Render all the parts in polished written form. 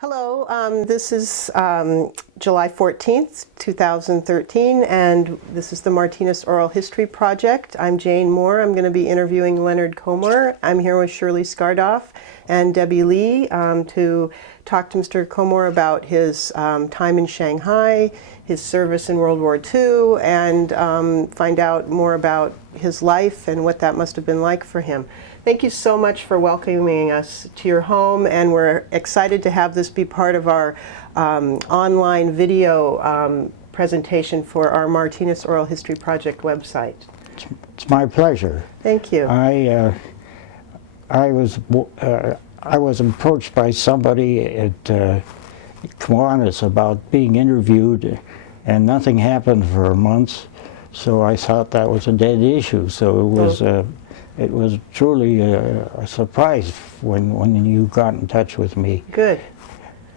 Hello, this is July 14th, 2013, and this is the Martinez Oral History Project. I'm Jane Moore. I'm going to be interviewing Leonard Komor. I'm here with Shirley Skardoff and Debbie Lee to talk to Mr. Komor about his time in Shanghai, his service in World War II, and find out more about his life and what that must have been like for him. Thank you so much for welcoming us to your home, and we're excited to have this be part of our online video presentation for our Martinez Oral History Project website. It's my pleasure. Thank you. I was approached by somebody at Kiwanis about being interviewed, and nothing happened for months. So I thought that was a dead issue. So it was truly a surprise when you got in touch with me. Good.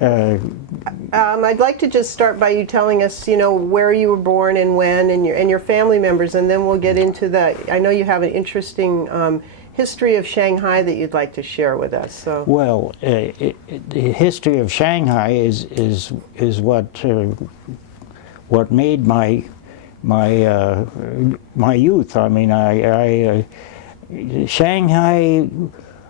I'd like to just start by you telling us, where you were born and when, and your family members, and then we'll get into the. I know you have an interesting history of Shanghai that you'd like to share with us. So. Well, the history of Shanghai is what made my youth. I mean, Shanghai,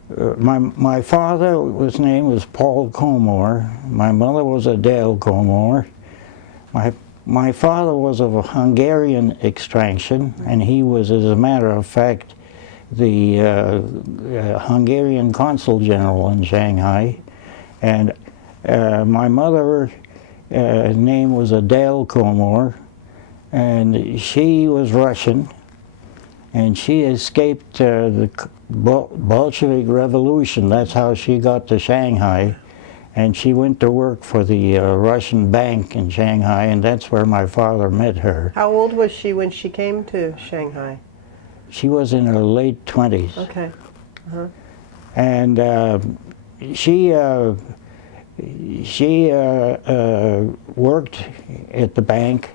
my father, his name was Paul Komor. My mother was Adele Komor. My father was of a Hungarian extraction, and he was, as a matter of fact, the Hungarian consul general in Shanghai. And my mother's name was Adele Komor, and she was Russian. And she escaped the Bolshevik Revolution. That's how she got to Shanghai. And she went to work for the Russian bank in Shanghai, and that's where my father met her. How old was she when she came to Shanghai? She was in her late 20s. Okay. Uh-huh. And she worked at the bank,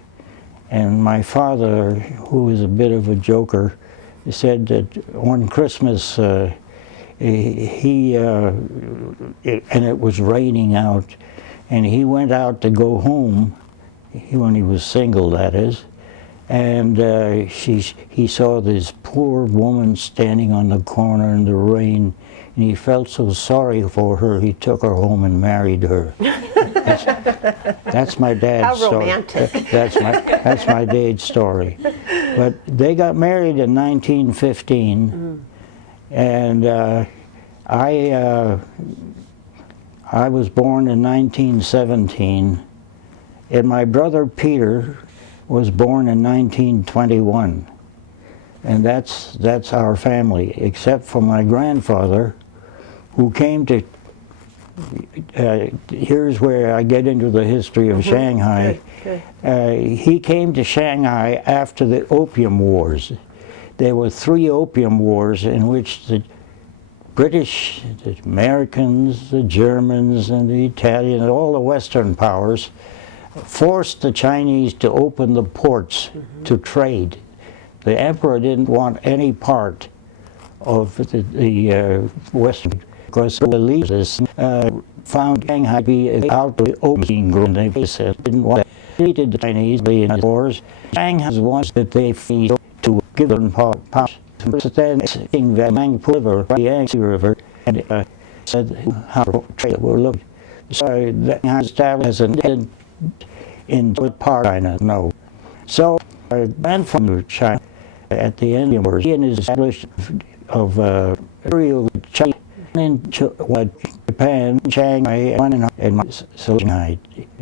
and my father, who was a bit of a joker, said that on Christmas, and it was raining out, and he went out to go home, when he was single, that is, and he saw this poor woman standing on the corner in the rain, and he felt so sorry for her, he took her home and married her. That's my dad's story. How romantic. That's my dad's story. But they got married in 1915, and I was born in 1917, and my brother Peter was born in 1921, and that's our family, except for my grandfather, who came to. Here's where I get into the history of Shanghai. Good. He came to Shanghai after the Opium Wars. There were 3 Opium Wars in which the British, the Americans, the Germans, and the Italians, and all the Western powers forced the Chinese to open the ports to trade. The emperor didn't want any part of the Western, because the leaders found Shanghai to be out of the opening ground. They said didn't want to treat the Chinese in the wars. Shanghai was that they feed to give them power. Then King Vang River, the Yangtze River, and said how trade were looked. So that established as an in part China. No. So man from China at the end of the wars, he established of imperial China. In Japan, Shanghai, and Shanghai.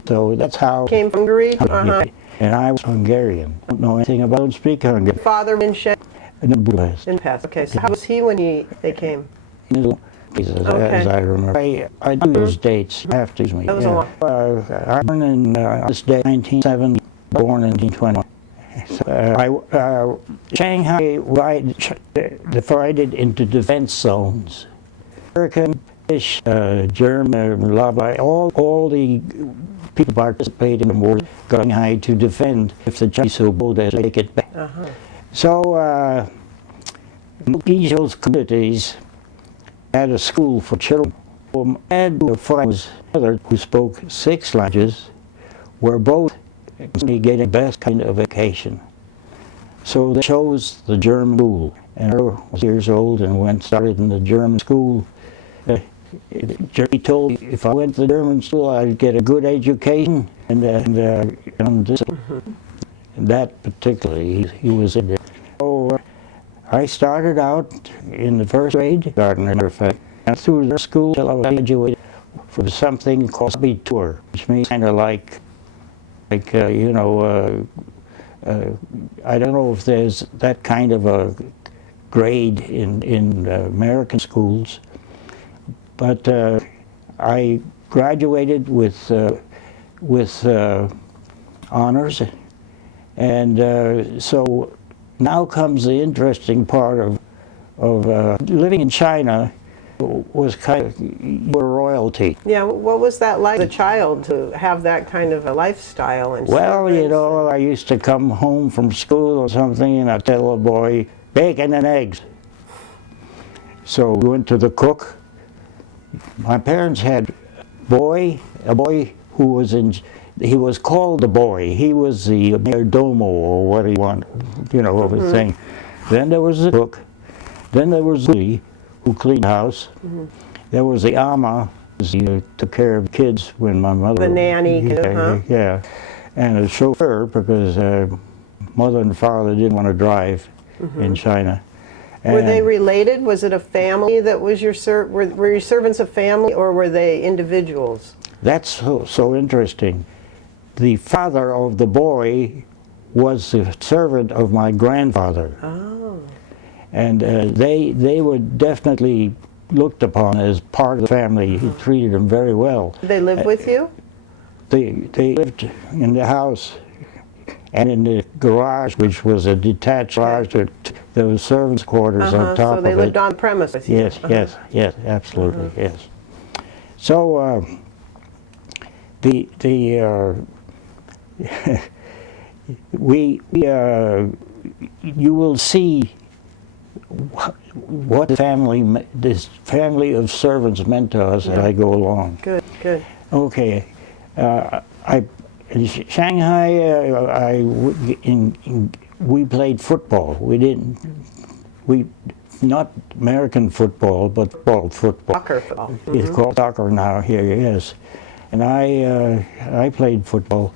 So that's how. Came from Hungary? Uh-huh. And I was Hungarian. Don't know anything about, don't speak Hungarian. Father in Shanghai? In Budapest. In Budapest. Okay, so how was he when they came? As I remember. I do those dates. I have to use me. That was a long. I was born in this day, 1970, born in 1920. Shanghai divided into defense zones. American, British, German, blah, blah, all the people participating in the war going high to defend if the Chinese so bold as to take it back. So each of those communities had a school for children, I had a father who spoke 6 languages, were both getting the best kind of education. So they chose the German school, and I was years old and started in the German school. He told me if I went to the German school, I'd get a good education, and that particularly he was in it. So I started out in the first grade, as a matter of fact, and through the school till I was graduated for something called Abitur, which means kind of like you know, I don't know if there's that kind of a grade in American schools, but I graduated with honors, and so now comes the interesting part of living in China. Was kind of your royalty. Yeah, what was that like as a child to have that kind of a lifestyle? And well, you know, I used to come home from school or something, and I'd tell a boy, bacon and eggs. So we went to the cook. My parents had a boy who was he was called the boy. He was the mayordomo, or what he wanted, you know, everything. Then there was the cook. Then there was the who cleaned the house. There was the ama, who took care of kids when my mother... The nanny, yeah. And a chauffeur, because mother and father didn't want to drive in China. And were they related? Was it a family that was your were your servants a family, or were they individuals? That's so interesting. The father of the boy was the servant of my grandfather. Oh. And they were definitely looked upon as part of the family. He treated them very well. Did they live with you? They lived in the house and in the garage, which was a detached garage. There was servants' quarters on top of it. So they lived on premise with you? Yes, absolutely, yes. So you will see what this family of servants meant to us as I go along. Good. Okay, in Shanghai, we played football. We not American football, but football. Soccer football. It's called soccer now here, yes. And I played football,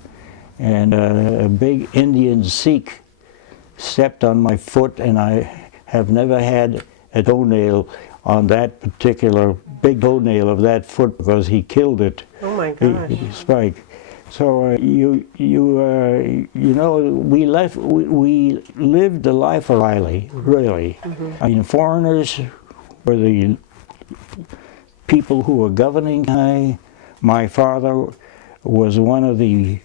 and a big Indian Sikh stepped on my foot, and I have never had a toenail on that particular big toenail of that foot because he killed it. Oh my gosh! Spike. So you know, we lived the life of Riley, really. I mean, foreigners were the people who were governing Shanghai. My father was one of the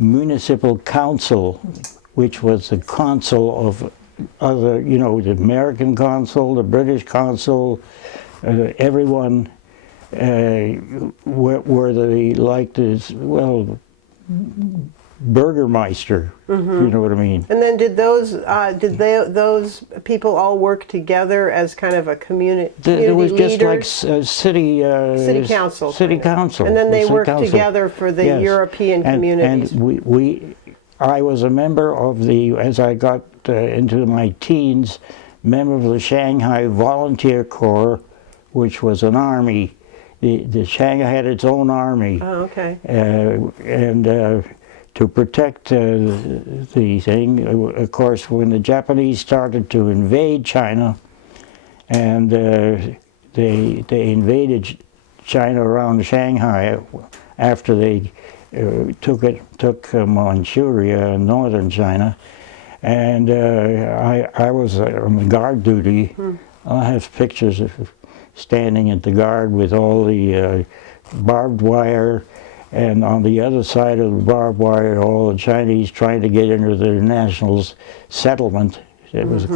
municipal council, which was the consul of other, you know, the American consul, the British consul, everyone were the, like this, well, Burgermeister, you know what I mean. And then did those people all work together as kind of a community It was just leaders? like city council. City council. And then they worked council. Together for the Yes. European communities. And I was a member of as I got into my teens, member of the Shanghai Volunteer Corps, which was an army. The Shanghai had its own army. Oh, okay. And to protect the thing, of course, when the Japanese started to invade China, and they invaded China around Shanghai after they took Manchuria and northern China, and I was on guard duty. I have pictures of standing at the guard with all the barbed wire, and on the other side of the barbed wire, all the Chinese trying to get into their national settlement. It was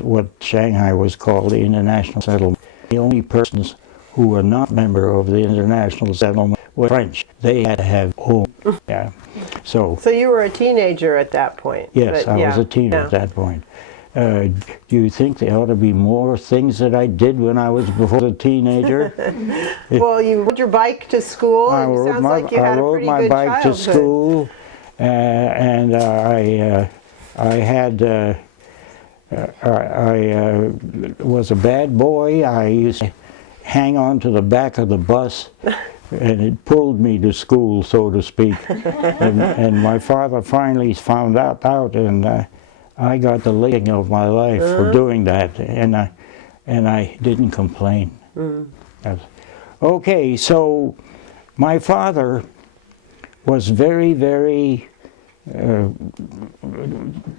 what Shanghai was called, the international settlement. The only persons who were not member of the international settlement were French. They had to have home. Yeah. So you were a teenager at that point. Yes, I was a teenager at that point. Do you think there ought to be more things that I did when I was before a teenager? Well, you rode your bike to school. I It rode sounds my, like you I had a rode pretty my good bike to childhood. school, and I had I was a bad boy. I used to hang on to the back of the bus, and it pulled me to school, so to speak. And my father finally found that out, and I got the licking of my life for doing that, and I didn't complain. Okay, so my father was very, very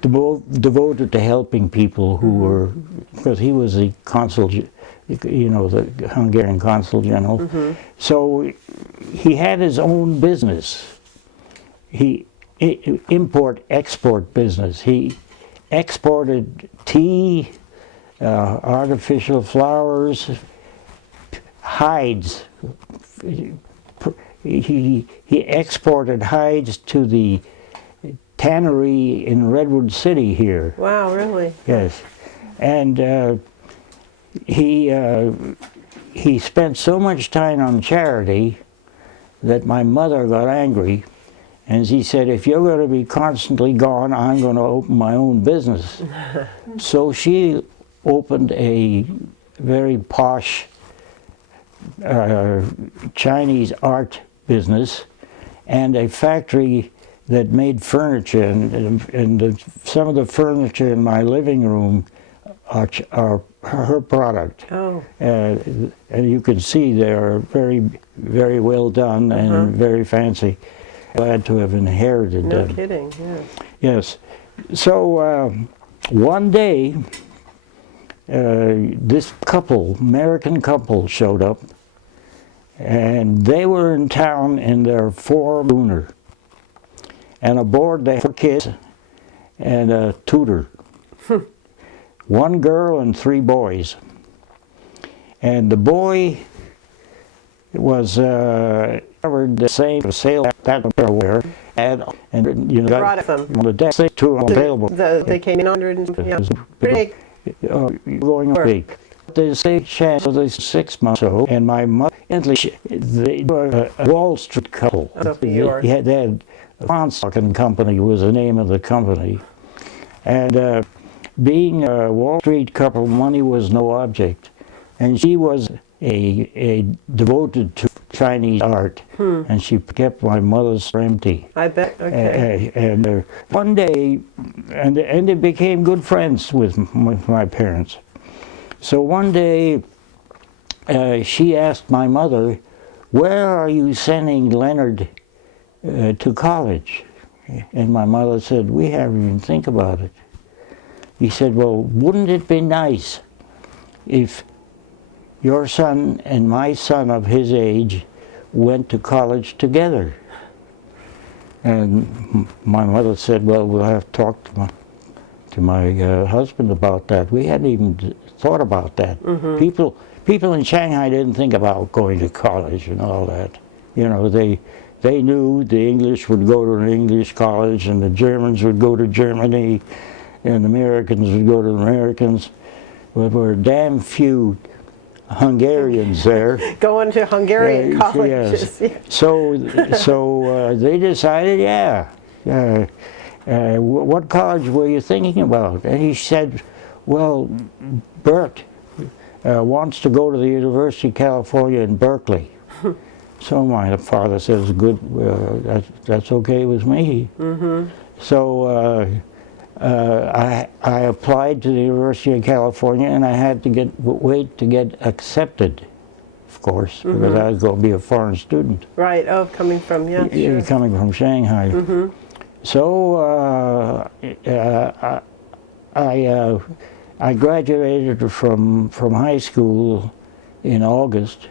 devoted to helping people who were, because he was the consul, you know, the Hungarian consul general. So he had his own business. He import-export business. He exported tea, artificial flowers, hides. He exported hides to the tannery in Redwood City here. Wow, really? Yes, and he spent so much time on charity that my mother got angry, and she said, "If you're going to be constantly gone, I'm going to open my own business." So she opened a very posh Chinese art business and a factory that made furniture, and some of the furniture in my living room are her product. Oh. And you can see they're very, very well done and very fancy. Glad to have inherited them. No kidding, yeah. Yes. So one day, this couple, American couple, showed up, and they were in town in their four-wheeler. And aboard they had 4 kids and a tutor. 1 girl and 3 boys. And the boy was covered the same sail that wear and you know Brought it them. on the deck two available. They came in 100 and yeah, pretty big. Going up big. There's a chance of this 6 months or so, and my mother, they were a Wall Street couple. They had Fonstock and Company was the name of the company, and being a Wall Street couple, money was no object, and she was a devoted to Chinese art, and she kept my mother's empty. I bet. Okay. And one day, and they became good friends with my parents. So one day, she asked my mother, "Where are you sending Leonard to college?" And my mother said, "We haven't even think about it." He said, "Well, wouldn't it be nice if your son and my son of his age went to college together?" And my mother said, "Well, we'll have to talk to my husband about that." We hadn't even thought about that. People in Shanghai didn't think about going to college and all that. You know, they knew the English would go to an English college, and the Germans would go to Germany, and the Americans would go to the Americans. But there were damn few Hungarians there. Going to Hungarian colleges. Yes. So they decided, what college were you thinking about? And he said, "Well, Bert wants to go to the University of California in Berkeley." So my father says, "Good, that's okay with me." So I applied to the University of California, and I had to wait to get accepted, of course, because I was going to be a foreign student. Right. Oh, coming from sure. Coming from Shanghai. So I graduated from high school in August,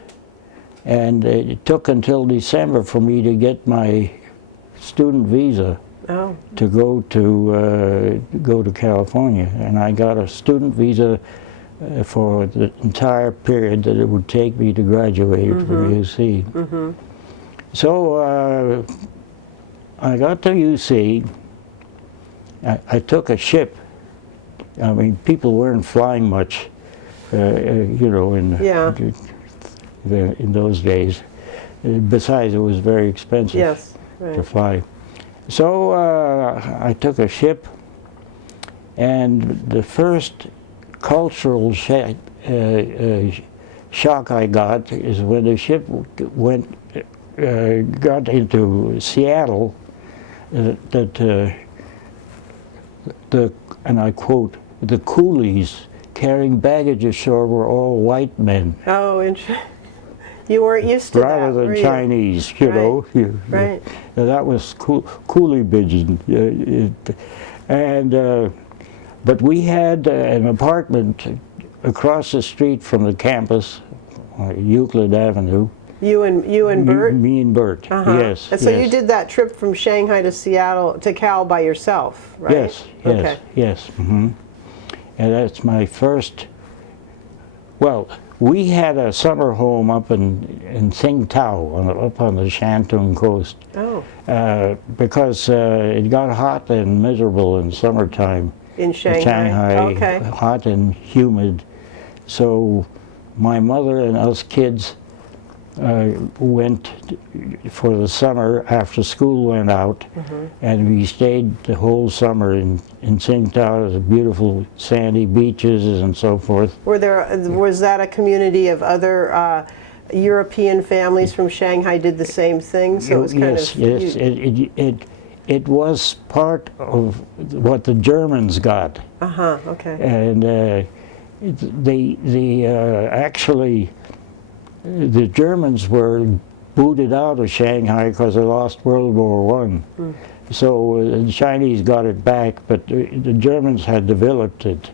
and it took until December for me to get my student visa to go to California, and I got a student visa for the entire period that it would take me to graduate from UC. So I got to UC. I took a ship I mean, people weren't flying much, you know, Yeah. in those days. Besides, it was very expensive Yes. to Right. fly. So I took a ship, and the first cultural shock I got is when the ship got into Seattle, and I quote, the coolies carrying baggage ashore were all white men, Oh, interesting. You weren't used to that, rather were than you? Chinese, you Right. know. Right. That was coolie pigeon. But we had an apartment across the street from the campus, Euclid Avenue. You and Bert? Me and Bert, yes. And so yes. you did that trip from Shanghai to Seattle to Cal by yourself, right? Yes, yes, Okay. yes. And that's my first. Well, we had a summer home up in Tsingtao, up on the Shantung coast, Oh, because it got hot and miserable in summertime. in Shanghai. Okay. Hot and humid. So my mother and us kids went for the summer after school went out, and we stayed the whole summer in Tsingtao. The beautiful sandy beaches and so forth. Was that a community of other European families from Shanghai did the same thing? So it was kind Yes, of yes. It was part of what the Germans got, okay. and actually. The Germans were booted out of Shanghai because they lost World War I. So the Chinese got it back, but the Germans had developed it,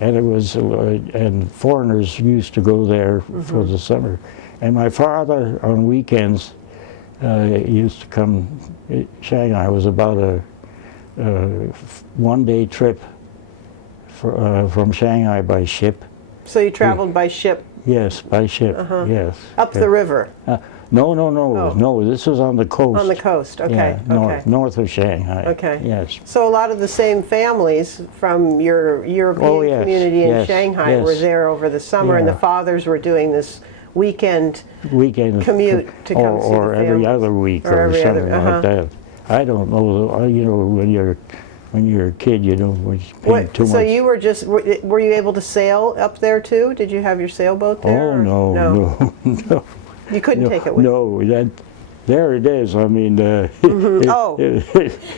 and it was and foreigners used to go there for the summer. And my father on weekends used to come. Shanghai was about a one-day trip from Shanghai by ship. So you traveled by ship? Yes, by ship. Yes. Up the river? No. This was on the coast. On the coast, okay. Yeah, north of Shanghai. Okay. Yes. So a lot of the same families from your European community in Shanghai were there over the summer, and the fathers were doing this weekend commute to come see the or every families. other week Or or every something other- like that. I don't know. You know, when you're a kid, you don't pay too much. So you were were you able to sail up there too? Did you have your sailboat there? Oh or- no. You couldn't take it with you? No, there it is. I mean,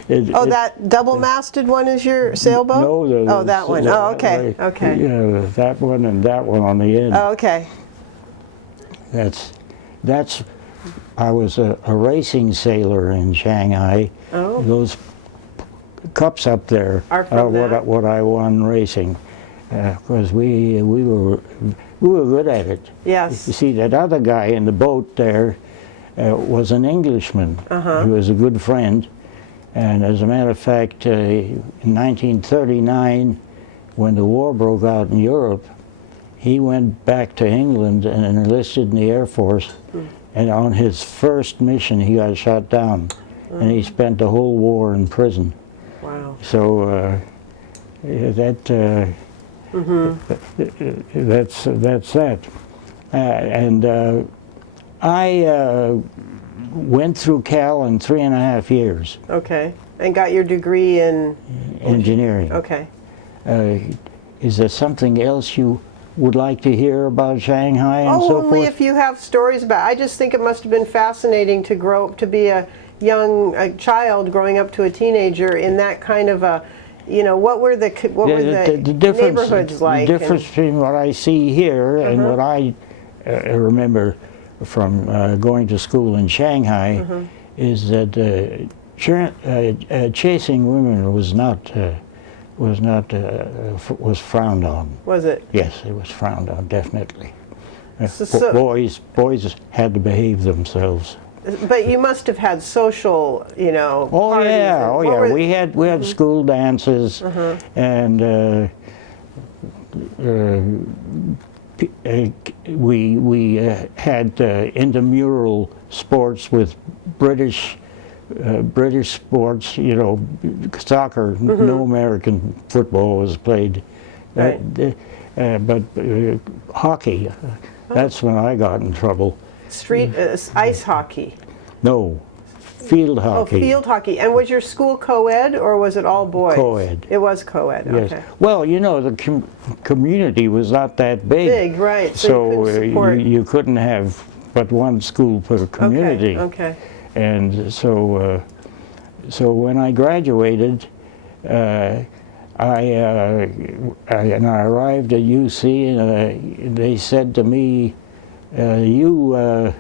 that double-masted one is your sailboat? No, that one. Oh, okay, okay. Yeah, that one and that one on the end. Oh, okay. That's. I was a racing sailor in Shanghai. Oh. Those cups up there Are from that? what I won racing, because we were good at it. Yes. You see, that other guy in the boat there was an Englishman. He was a good friend, and as a matter of fact, in 1939, when the war broke out in Europe, he went back to England and enlisted in the Air Force. And on his first mission, he got shot down, and he spent the whole war in prison. Wow. So that's that. And I went through Cal in 3.5 years. Okay. And got your degree in Engineering. Okay. Is there something else you would like to hear about Shanghai and so only forth? if you have stories about. I just think it must have been fascinating to grow up to be a child growing up to a teenager in that kind of a, what were the neighborhoods like? The difference between what I see here and what I remember from going to school in Shanghai is that chasing women was frowned on. Was it? Yes, it was frowned on, definitely. So- Boys had to behave themselves. But you must have had social, Oh parties. yeah, and oh what yeah. were- We had school dances, and we had intramural sports with British sports. Soccer. No American football was played Right. But hockey, that's when I got in trouble. Street ice hockey. No, field Oh, hockey. field hockey. And was your school co-ed or was it all boys? Co-ed. It was co-ed. Yes. Okay. Well, you know, the community was not that big. Big, right. So So you couldn't support. you couldn't have but one school per community. Okay. And so, so when I graduated, I arrived at UC, and they said to me, "You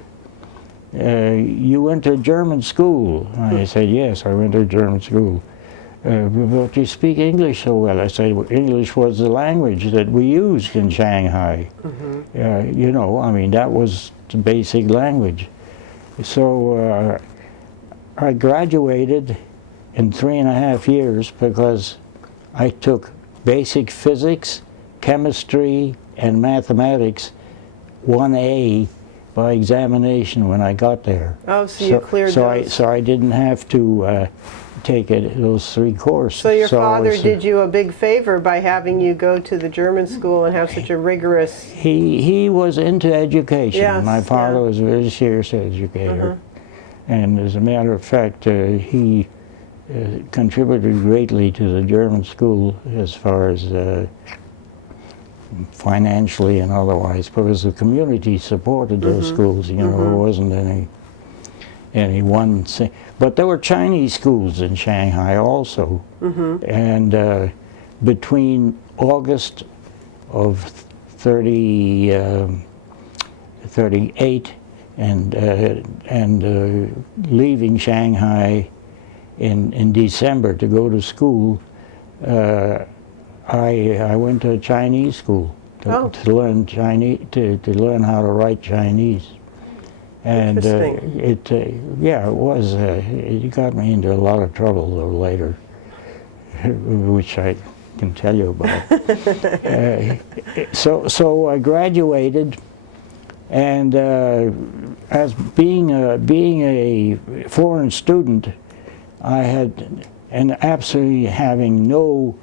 went to German school." I said, "Yes, I went to German school." "But you speak English so well." I said, "Well, English was the language that we used in Shanghai." You know, I mean, that was the basic language. So I graduated in 3.5 years because I took basic physics, chemistry, and mathematics 1A by examination when I got there. Oh, so you cleared those. So I didn't have to take those 3 courses. So your father it's, did you a big favor by having you go to the German school and have such a rigorous... He was into education. Yes, My father yeah. was a very serious educator. And as a matter of fact, he contributed greatly to the German school as far as financially and otherwise, because the community supported those schools. You know, there wasn't any one thing. But there were Chinese schools in Shanghai also. And between August of 38 and leaving Shanghai in December to go to school, I went to a Chinese school to learn Chinese, to learn how to write Chinese. And yeah, it was. It got me into a lot of trouble though later, which I can tell you about. So I graduated, and as being a foreign student, I had, and absolutely having no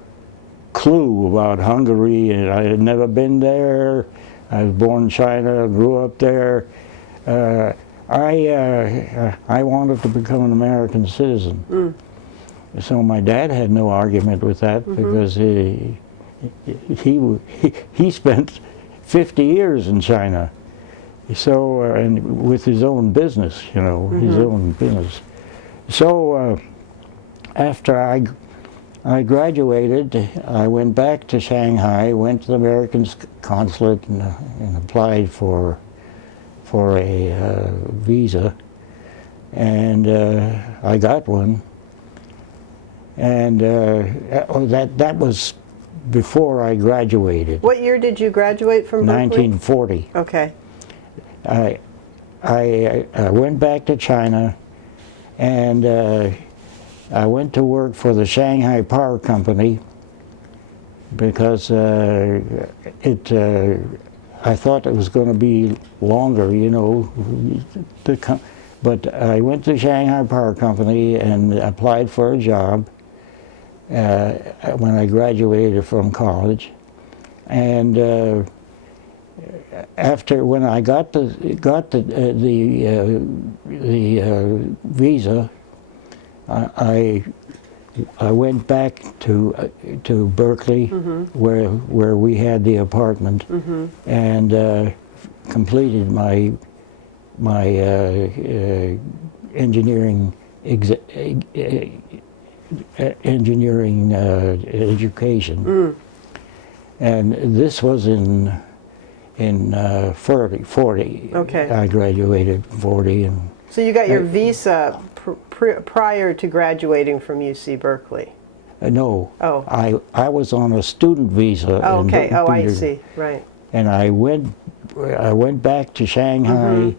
clue about Hungary, and I had never been there. I was born in China, grew up there. I wanted to become an American citizen. So my dad had no argument with that because he spent 50 years in China. So and with his own business, you know, his own business. So after I graduated, I went back to Shanghai, went to the American consulate and applied for a visa, and I got one. And that was before I graduated. What year did you graduate from Berkeley? 1940. Okay. I went back to China, and I went to work for the Shanghai Power Company because I thought it was going to be longer, you know. But I went to Shanghai Power Company and applied for a job when I graduated from college. And when I got the visa, I went back to Berkeley, where we had the apartment, and completed my engineering education. And this was in 40. Okay. I graduated 40, and So you got your visa prior to graduating from UC Berkeley? No. Oh. I was on a student visa. Oh, okay. in Oh, I Peter- see. Right. And I went back to Shanghai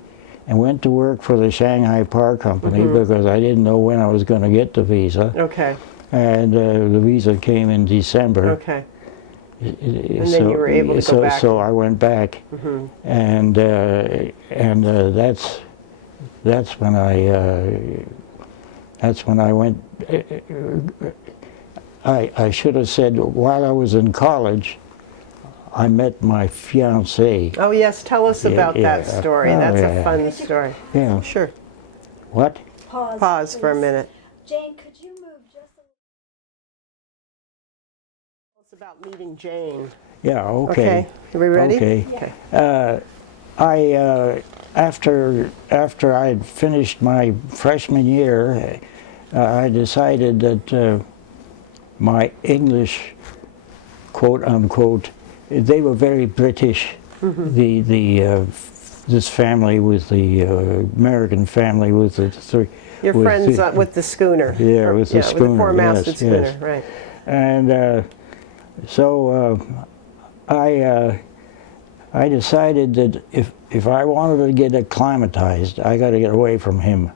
and went to work for the Shanghai Power Company because I didn't know when I was going to get the visa. Okay. And the visa came in December. Okay. And then you were able to go back. So I went back, and that's when I went. I should have said while I was in college, I met my fiancée. Oh yes, tell us about that yeah. story. Oh, That's yeah. a fun story. Yeah. Sure. What? Pause for a please. minute. Jane, could you move just a Tell us about meeting Jane. Yeah, okay. Okay. Are we ready? Okay. Okay. After I'd finished my freshman year, I decided that my English, quote unquote, they were very British. This family with the American family with the three. Your with friends the- with the schooner. Yeah, with the With the schooner, four-masted yes, schooner, yes. right. And so I decided that if I wanted to get acclimatized, I got to get away from him,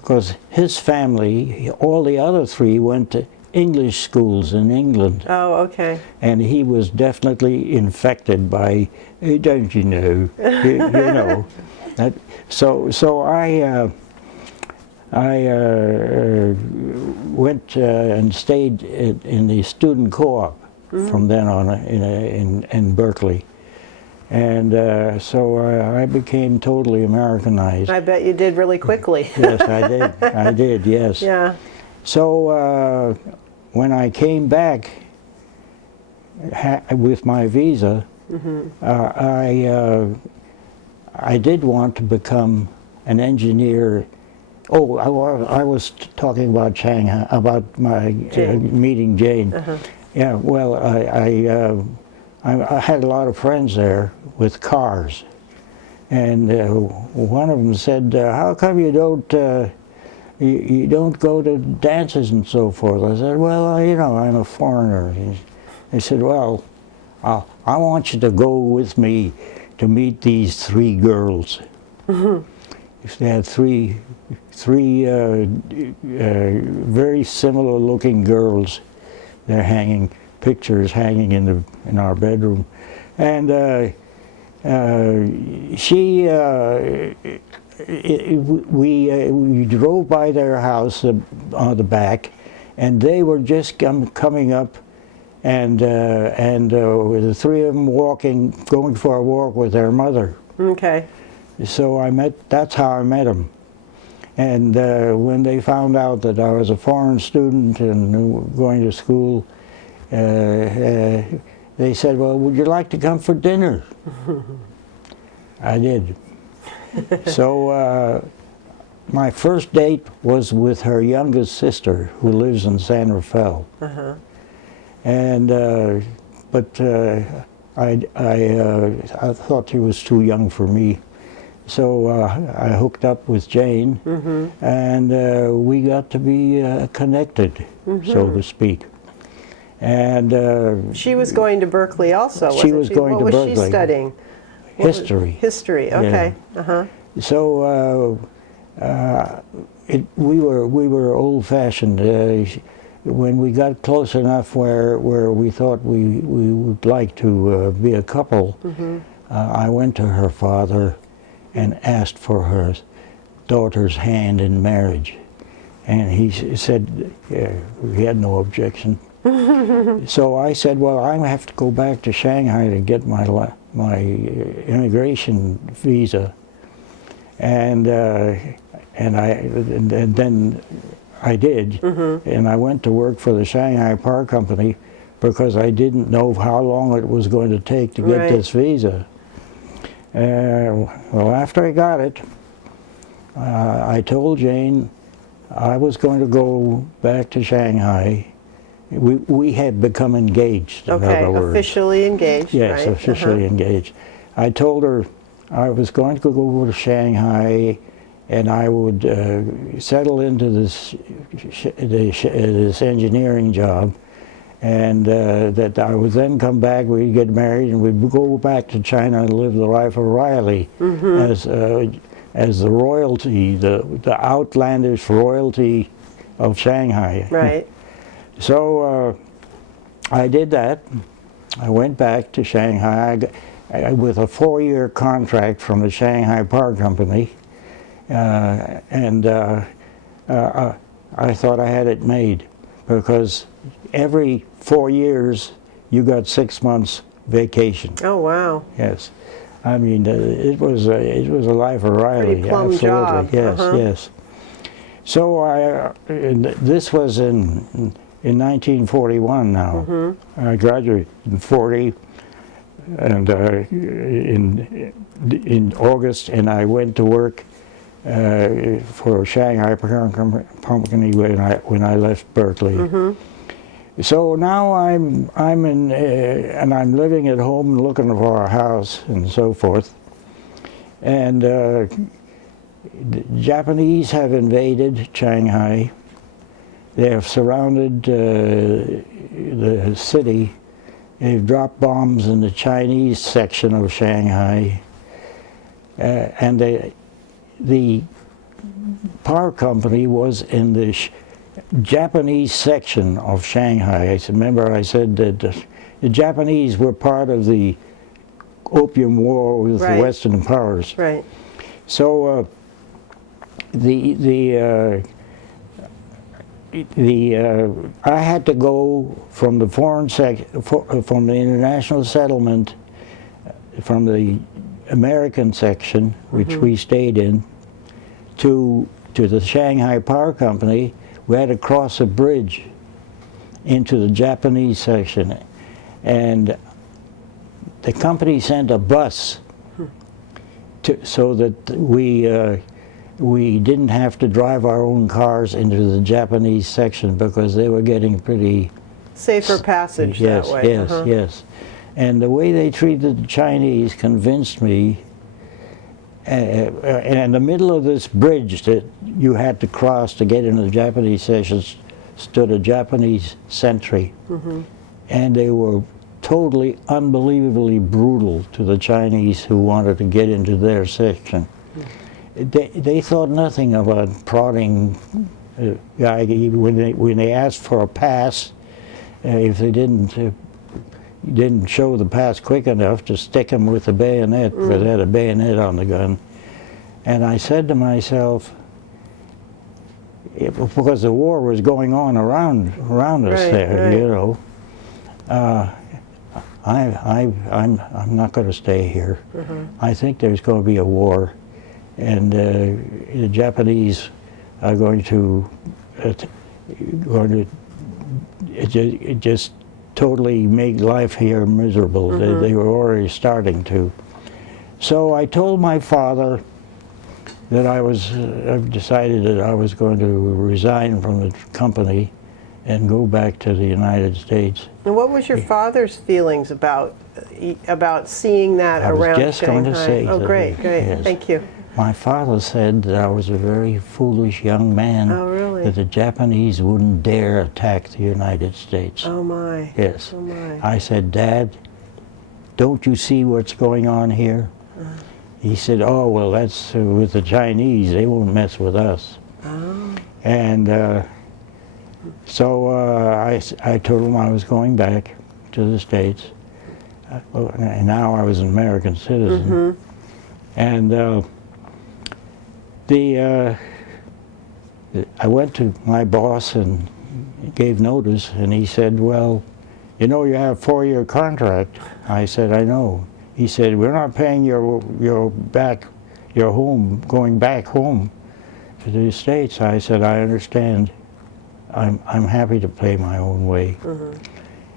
because his family, all the other three, went to English schools in England, Oh, okay. and he was definitely infected by, don't you know, you know. So I went and stayed in the student co-op from then on in Berkeley. And so I became totally Americanized. I bet you did really quickly. Yes, I did. I did, yes. Yeah. So when I came back with my visa, I did want to become an engineer. Oh, I was talking about Shanghai, about my meeting Jane. Yeah, well, I had a lot of friends there with cars, and one of them said, "How come you don't go to dances and so forth?" I said, "Well, you know, I'm a foreigner." He said, "Well, I want you to go with me to meet these three girls." If they had three very similar-looking girls, they're hanging pictures hanging in our bedroom, and we drove by their house on the back, and they were just coming up, and the three of them going for a walk with their mother. Okay. So that's how I met them. And when they found out that I was a foreign student and going to school, they said, "Well, would you like to come for dinner?" I did. So my first date was with her youngest sister, who lives in San Rafael. And but I thought she was too young for me. So I hooked up with Jane, and we got to be connected, so to speak. And She was going to Berkeley also, wasn't she? She was going to What was Berkeley. she studying? History. History, okay. So we were old-fashioned. When we got close enough where we thought we would like to be a couple, I went to her father and asked for her daughter's hand in marriage. And he said he had no objection. So I said, "Well, I have to go back to Shanghai to get my immigration visa." And then I did, and I went to work for the Shanghai Park Company because I didn't know how long it was going to take to get this visa. Well, after I got it, I told Jane I was going to go back to Shanghai. We had become engaged, in Okay, other words. officially engaged, Yes, right? officially engaged. I told her I was going to go to Shanghai, and I would settle into this engineering job, and that I would then come back, we'd get married, and we'd go back to China and live the life of Riley as the royalty, the outlandish royalty of Shanghai. Right. So I did that. I went back to Shanghai with a 4-year contract from the Shanghai Park Company, and I thought I had it made, because every 4 years you got 6 months vacation. Oh, wow. Yes, I mean it was a life of Riley. Pretty plum Absolutely. job. Yes, Uh-huh. yes. So and this was in 1941. Now I graduated in 40, and in August, and I went to work for Shanghai Company when I left Berkeley. So now I'm in and I'm living at home and looking for a house and so forth. And the Japanese have invaded Shanghai. They have surrounded the city. They've dropped bombs in the Chinese section of Shanghai. And the power company was in the Japanese section of Shanghai. Remember I said that the Japanese were part of the Opium War with the Western powers. Right. So I had to go from the from the international settlement, from the American section, which we stayed in, to the Shanghai Power Company. We had to cross a bridge into the Japanese section, and the company sent a bus so that we didn't have to drive our own cars into the Japanese section because they were getting pretty Safer passage yes, that way. yes, yes. And the way they treated the Chinese convinced me. And in the middle of this bridge that you had to cross to get into the Japanese section stood a Japanese sentry. And they were totally, unbelievably brutal to the Chinese who wanted to get into their section. They thought nothing about prodding when they asked for a pass. If they didn't show the pass quick enough, to stick them with a bayonet, because they had a bayonet on the gun. And I said to myself, because the war was going on around us there, you know, I'm not going to stay here. I think there's going to be a war, and the Japanese are going to just totally make life here miserable. They were already starting to. So I told my father that I've decided that I was going to resign from the company and go back to the United States. And what was your father's feelings about seeing that around Shanghai? I was just going to say. Oh, great, great. Yes. Thank you. My father said that I was a very foolish young man. Oh, really? That the Japanese wouldn't dare attack the United States. Oh, my. Yes. Oh, my. I said, Dad, don't you see what's going on here? He said, oh, well, that's with the Chinese. They won't mess with us. Oh. And so I told him I was going back to the States. And now I was an American citizen. And I went to my boss and gave notice, and he said, well, you know, you have a 4-year contract. I said, I know. He said, we're not paying your home, going back home to the States. I said, I understand. I'm happy to pay my own way.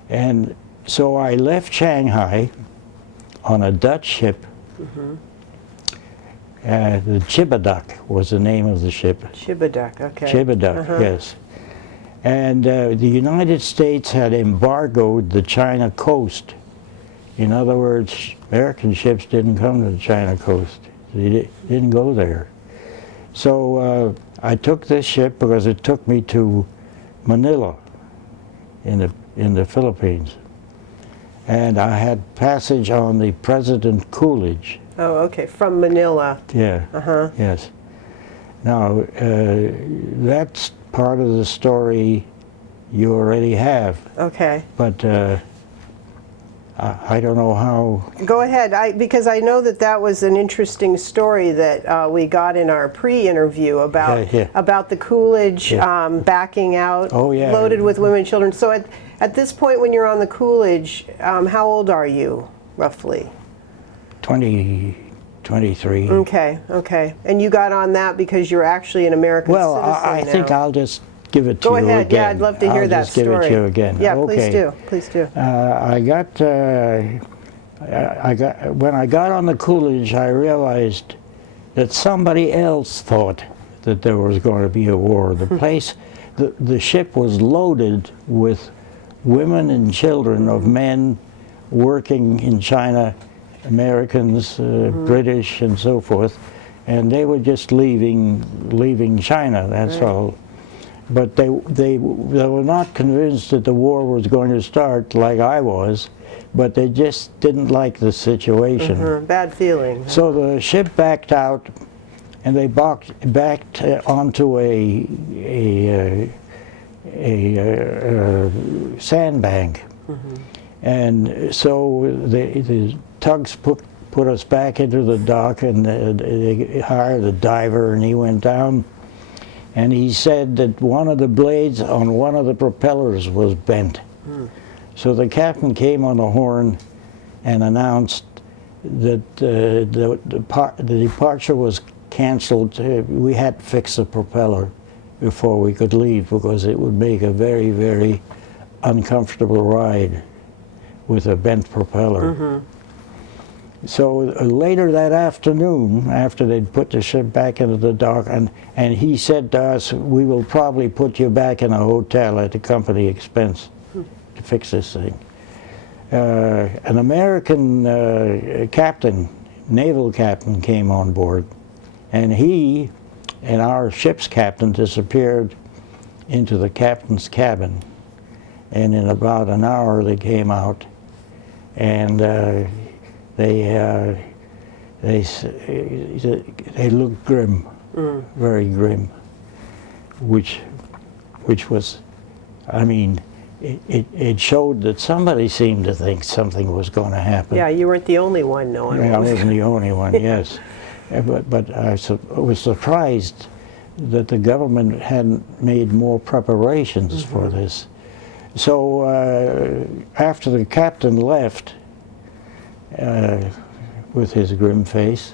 And so I left Shanghai on a Dutch ship. The Chibadak was the name of the ship. Chibadak, okay. Chibadak, yes. And the United States had embargoed the China coast. In other words, American ships didn't come to the China coast. They didn't go there. So I took this ship because it took me to Manila in the Philippines. And I had passage on the President Coolidge. Oh, okay, from Manila. Yeah, yes. Now, that's part of the story you already have. Okay. But I don't know how. Go ahead, because I know that was an interesting story that we got in our pre-interview about the Coolidge backing out, Oh, yeah. loaded with women and children. So At this point, when you're on the Coolidge, how old are you, roughly? 23. Okay, okay. And you got on that because you're actually an American Well, citizen I now. think I'll just give it to Go you ahead. again. Yeah, I'd love to hear I'll that just give story. it to you again. Yeah, okay. please do. Please do. When I got on the Coolidge, I realized that somebody else thought that there was going to be a war. The ship was loaded with women and children of men working in China, Americans, British, and so forth, and they were just leaving China. That's all. But they were not convinced that the war was going to start like I was, but they just didn't like the situation. Bad feeling. So the ship backed out, and they backed onto a sandbank. And so the tugs put us back into the dock, and they hired a diver, and he went down. And he said that one of the blades on one of the propellers was bent. So the captain came on the horn and announced that the departure was canceled. We had to fix the propeller before we could leave, because it would make a very, very uncomfortable ride with a bent propeller. So later that afternoon, after they'd put the ship back into the dock, and he said to us, "We will probably put you back in a hotel at the company expense to fix this thing." An American captain, naval captain, came on board, and he and our ship's captain disappeared into the captain's cabin. And in about an hour they came out, and they looked grim, very grim, which was, I mean, it showed that somebody seemed to think something was going to happen. Yeah, you weren't the only one knowing. Yeah, I wasn't the only one, yes. But I was surprised that the government hadn't made more preparations for this. So after the captain left with his grim face,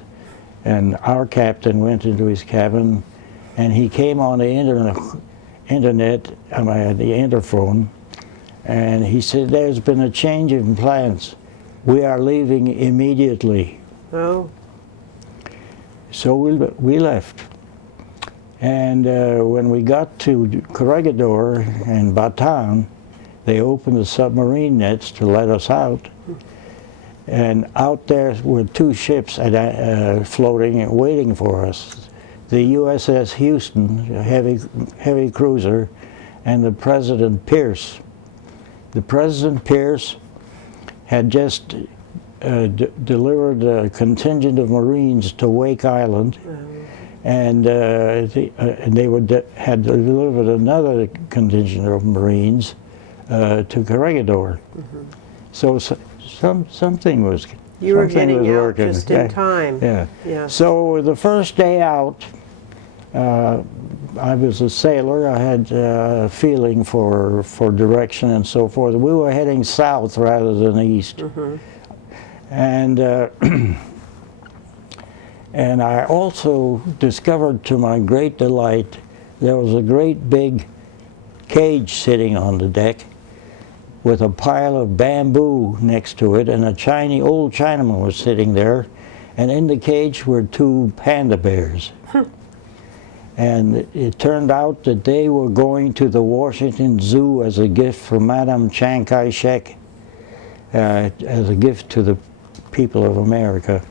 and our captain went into his cabin, and he came on the internet, the interphone, and he said, "There's been a change in plans. We are leaving immediately." Oh. So we left. And when we got to Corregidor and Bataan, they opened the submarine nets to let us out. And out there were two ships floating and waiting for us. The USS Houston, a heavy cruiser, and the President Pierce. The President Pierce had just delivered a contingent of Marines to Wake Island, and they had delivered another contingent of Marines to Corregidor. So something was You were getting out working. just in time. Yeah. Yeah. So the first day out, I was a sailor. I had a feeling for direction and so forth. We were heading south rather than east. And and I also discovered, to my great delight, there was a great big cage sitting on the deck with a pile of bamboo next to it, and a old Chinaman was sitting there, and in the cage were two panda bears. And it turned out that they were going to the Washington Zoo as a gift from Madame Chiang Kai-shek, as a gift to the people of America.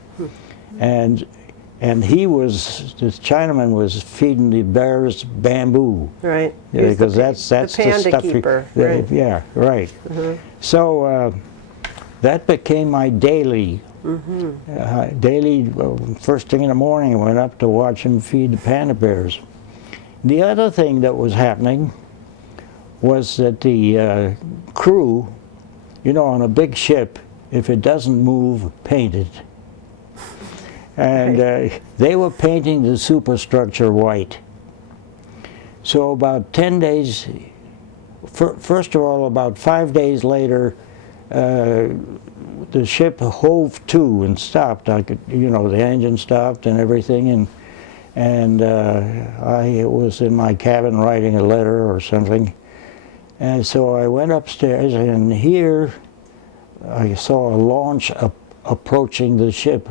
And this Chinaman was feeding the bears bamboo. Right. Yeah, because that's the panda stuff. keeper. Right. Yeah, right. So that became my daily. First thing in the morning, I went up to watch him feed the panda bears. The other thing that was happening was that the crew, you know, on a big ship, if it doesn't move, paint it. And they were painting the superstructure white. So about 10 days first of all, about 5 days later, the ship hove to and stopped. The engine stopped and everything, and I was in my cabin writing a letter or something. And so I went upstairs, and here I saw a launch approaching the ship.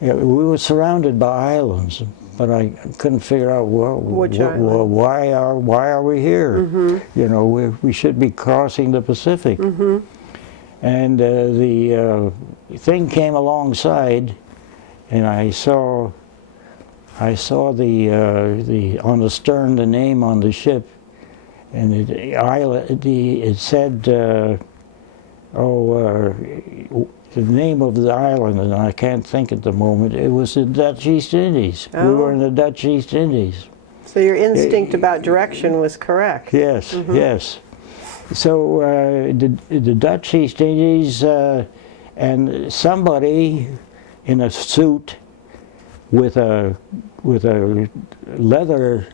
We were surrounded by islands, but I couldn't figure out why are we here? Mm-hmm. We should be crossing the Pacific. Mm-hmm. And the thing came alongside, and I saw the on the stern the name on the ship, and it said the name of the island, and I can't think at the moment. It was the Dutch East Indies. Oh. We were in the Dutch East Indies. So your instinct about direction was correct. Yes, mm-hmm. Yes. So the Dutch East Indies, and somebody in a suit with a leather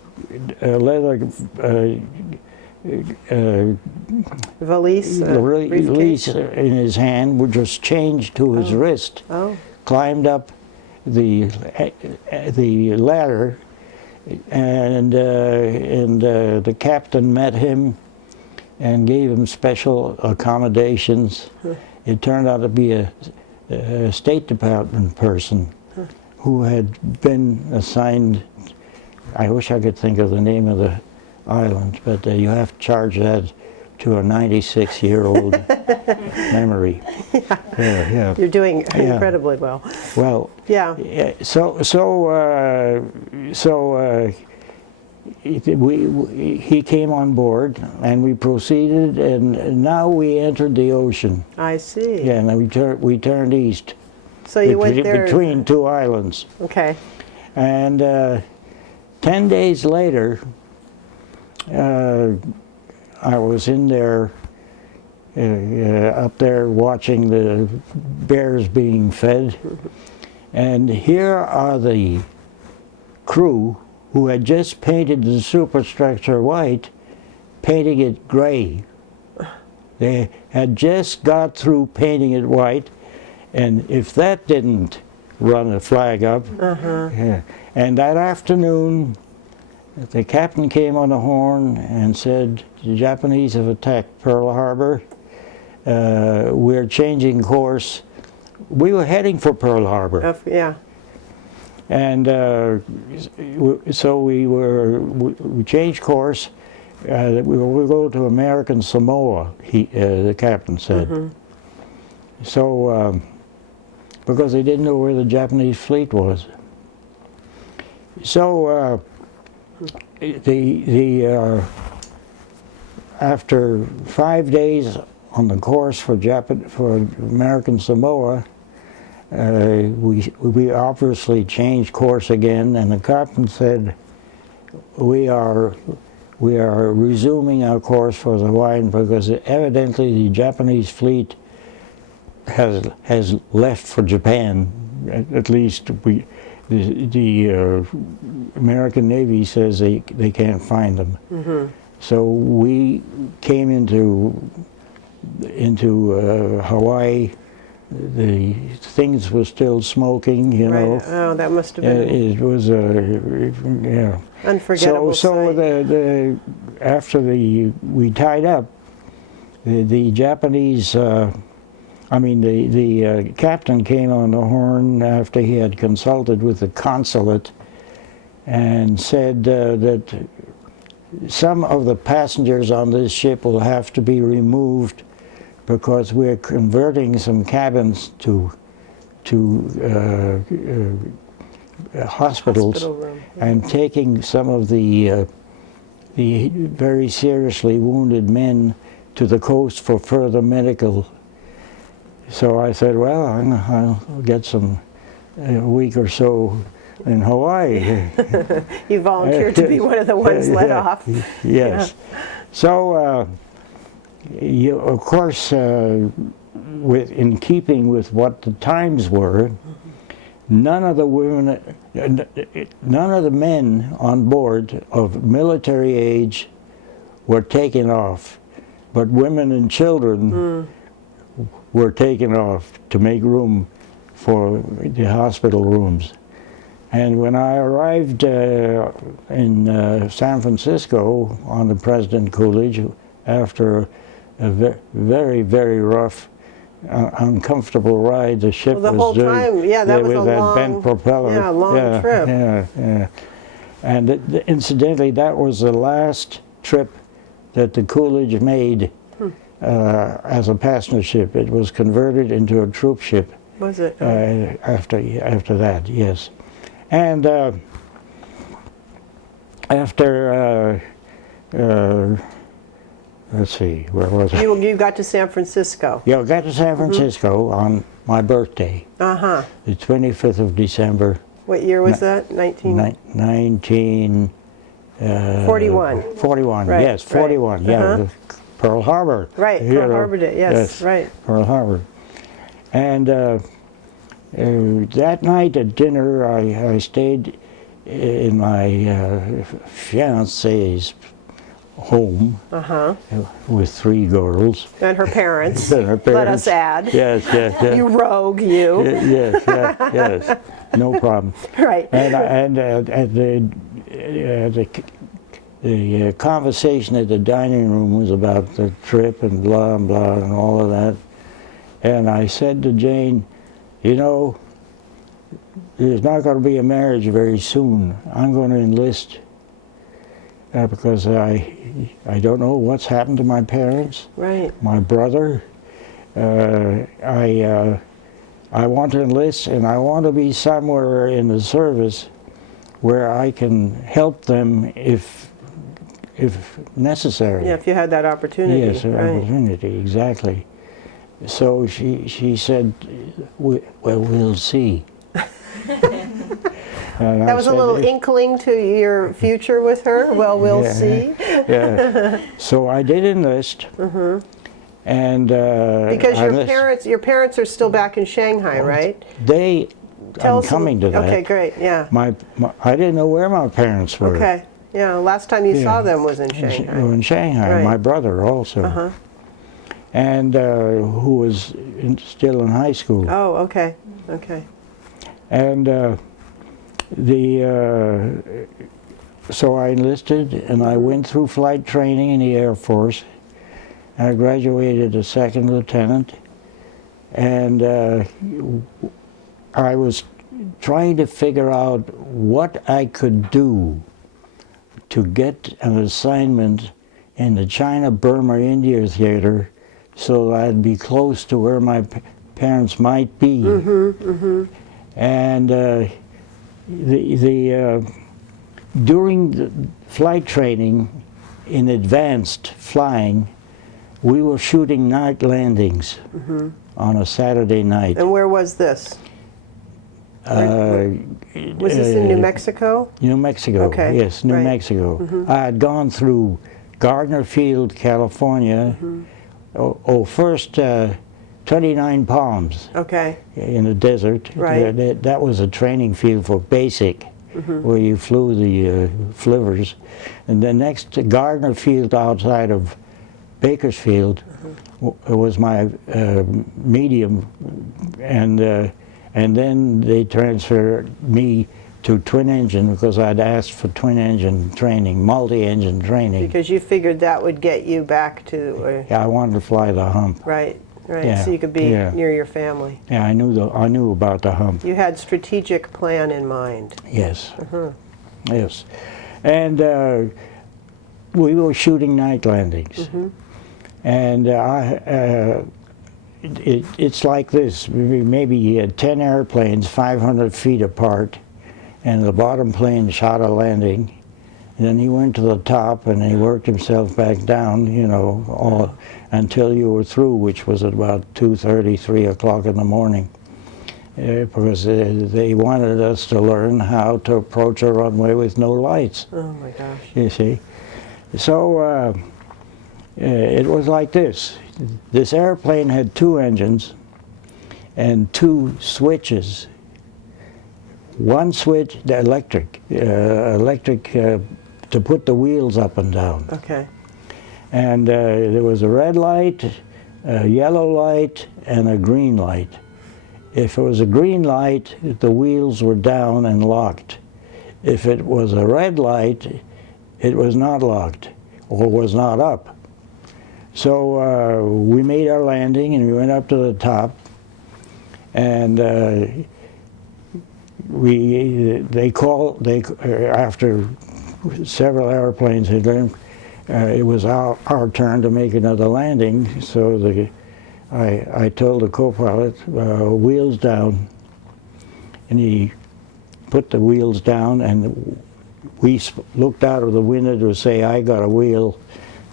valise in his hand, would just changed to his wrist. Oh. Climbed up the ladder, and the captain met him and gave him special accommodations. Huh. It turned out to be a State Department person who had been assigned. I wish I could think of the name of the island, but you have to charge that to a 96-year-old memory. Yeah. You're doing incredibly well. Well, yeah. He came on board, and we proceeded, and now we entered the ocean. I see. Yeah, and we turned east. So you went there between two islands. Okay. And 10 days later, I was in there, up there watching the bears being fed, and here are the crew who had just painted the superstructure white, painting it gray. They had just got through painting it white, and if that didn't run a flag up, and that afternoon, the captain came on the horn and said, the Japanese have attacked Pearl Harbor. We're changing course. We were heading for Pearl Harbor. Yeah. And so we changed course. We will go to American Samoa, the captain said. Mm-hmm. So, because they didn't know where the Japanese fleet was. So, after 5 days on the course for American Samoa, we obviously changed course again, and the captain said, we are resuming our course for the Hawaiian because evidently the Japanese fleet has left for Japan. At least the American Navy says they can't find them. Mm-hmm. So we came into Hawaii. The things were still smoking, you know. Right. Oh, that must have been. It was unforgettable. So after we tied up, the Japanese. The captain came on the horn after he had consulted with the consulate, and said that some of the passengers on this ship will have to be removed because we're converting some cabins to hospitals, and taking some of the very seriously wounded men to the coast for further medical. So I said, well, I'll get some a week or so in Hawaii. You volunteered to be one of the ones let off. Yes. Yeah. So, of course, in keeping with what the times were, none of the men on board of military age were taken off, but women and children were taken off to make room for the hospital rooms. And when I arrived in San Francisco on the President Coolidge, after a very, very rough, uncomfortable ride the ship Well, the was whole doing, time, yeah, that was with a that long, bent propeller. yeah, long trip. Yeah. And incidentally, that was the last trip that the Coolidge made as a passenger ship. It was converted into a troop ship. Was it? After that, yes. And after, let's see, where was I? You got to San Francisco. Yeah, I got to San Francisco on my birthday, Uh-huh. the 25th of December. What year was that? 1941. 41, Right, yes, 41, right. yeah. Uh-huh. Pearl Harbor. Right, you Pearl know. Harbor Day, yes, right. Pearl Harbor. And that night at dinner, I stayed in my fiancée's home with 3 girls. And her parents, And her let parents. us add. Yes. You rogue, you. Yes, no problem. Right. And the conversation at the dining room was about the trip and blah and blah and all of that. And I said to Jane, you know, there's not going to be a marriage very soon. I'm going to enlist because I don't know what's happened to my parents, Right. my brother. I want to enlist, and I want to be somewhere in the service where I can help them if necessary. Yeah, if you had that opportunity. Yes, an right. opportunity, exactly. So she said, we'll see. And That I was a said, little inkling to your future with her. Well, we'll Yeah. see. Yeah. So I did enlist. And Because I your parents are still back in Shanghai, right? I'm coming to that. Okay, great. Yeah. I didn't know where my parents were. Okay. Yeah. Last time you saw them was in They Shanghai. were in Shanghai. Right. My brother also. And who was still in high school. Oh, okay. Okay. And so I enlisted, and I went through flight training in the Air Force. I graduated as second lieutenant, and I was trying to figure out what I could do to get an assignment in the China-Burma India Theater so that I'd be close to where my parents might be. And during the flight training in advanced flying, we were shooting night landings on a Saturday night. And where was this? Was this in New Mexico? New Mexico, Okay, yes, New right. Mexico. I had gone through Gardner Field, California. First 29 Palms Okay. in the desert. Right. That was a training field for basic, where you flew the flivvers. And the next Gardner Field outside of Bakersfield was my medium, and then they transferred me to twin engine because I'd asked for twin engine training, multi-engine training. Because you figured that would get you back to Yeah, I wanted to fly the hump. right, Yeah, so you could be yeah. near your family. Yeah, I knew about the hump. You had strategic plan in mind. Yes. Yes. And we were shooting night landings. And it's like this. Maybe you had 10 airplanes 500 feet apart, and the bottom plane shot a landing. And then he went to the top and he worked himself back down, you know, all until you were through, which was at about 2:30, 3 o'clock in the morning. Because they wanted us to learn how to approach a runway with no lights, Oh my gosh. you see. So it was like this. This airplane had 2 engines and 2 switches. One switch, the electric to put the wheels up and down. Okay. And there was a red light, a yellow light, and a green light. If it was a green light, the wheels were down and locked. If it was a red light, it was not locked or was not up. So we made our landing and we went up to the top, and after several airplanes had landed, it was our turn to make another landing. So I told the co-pilot, wheels down, and he put the wheels down, and we looked out of the window to say, I got a wheel,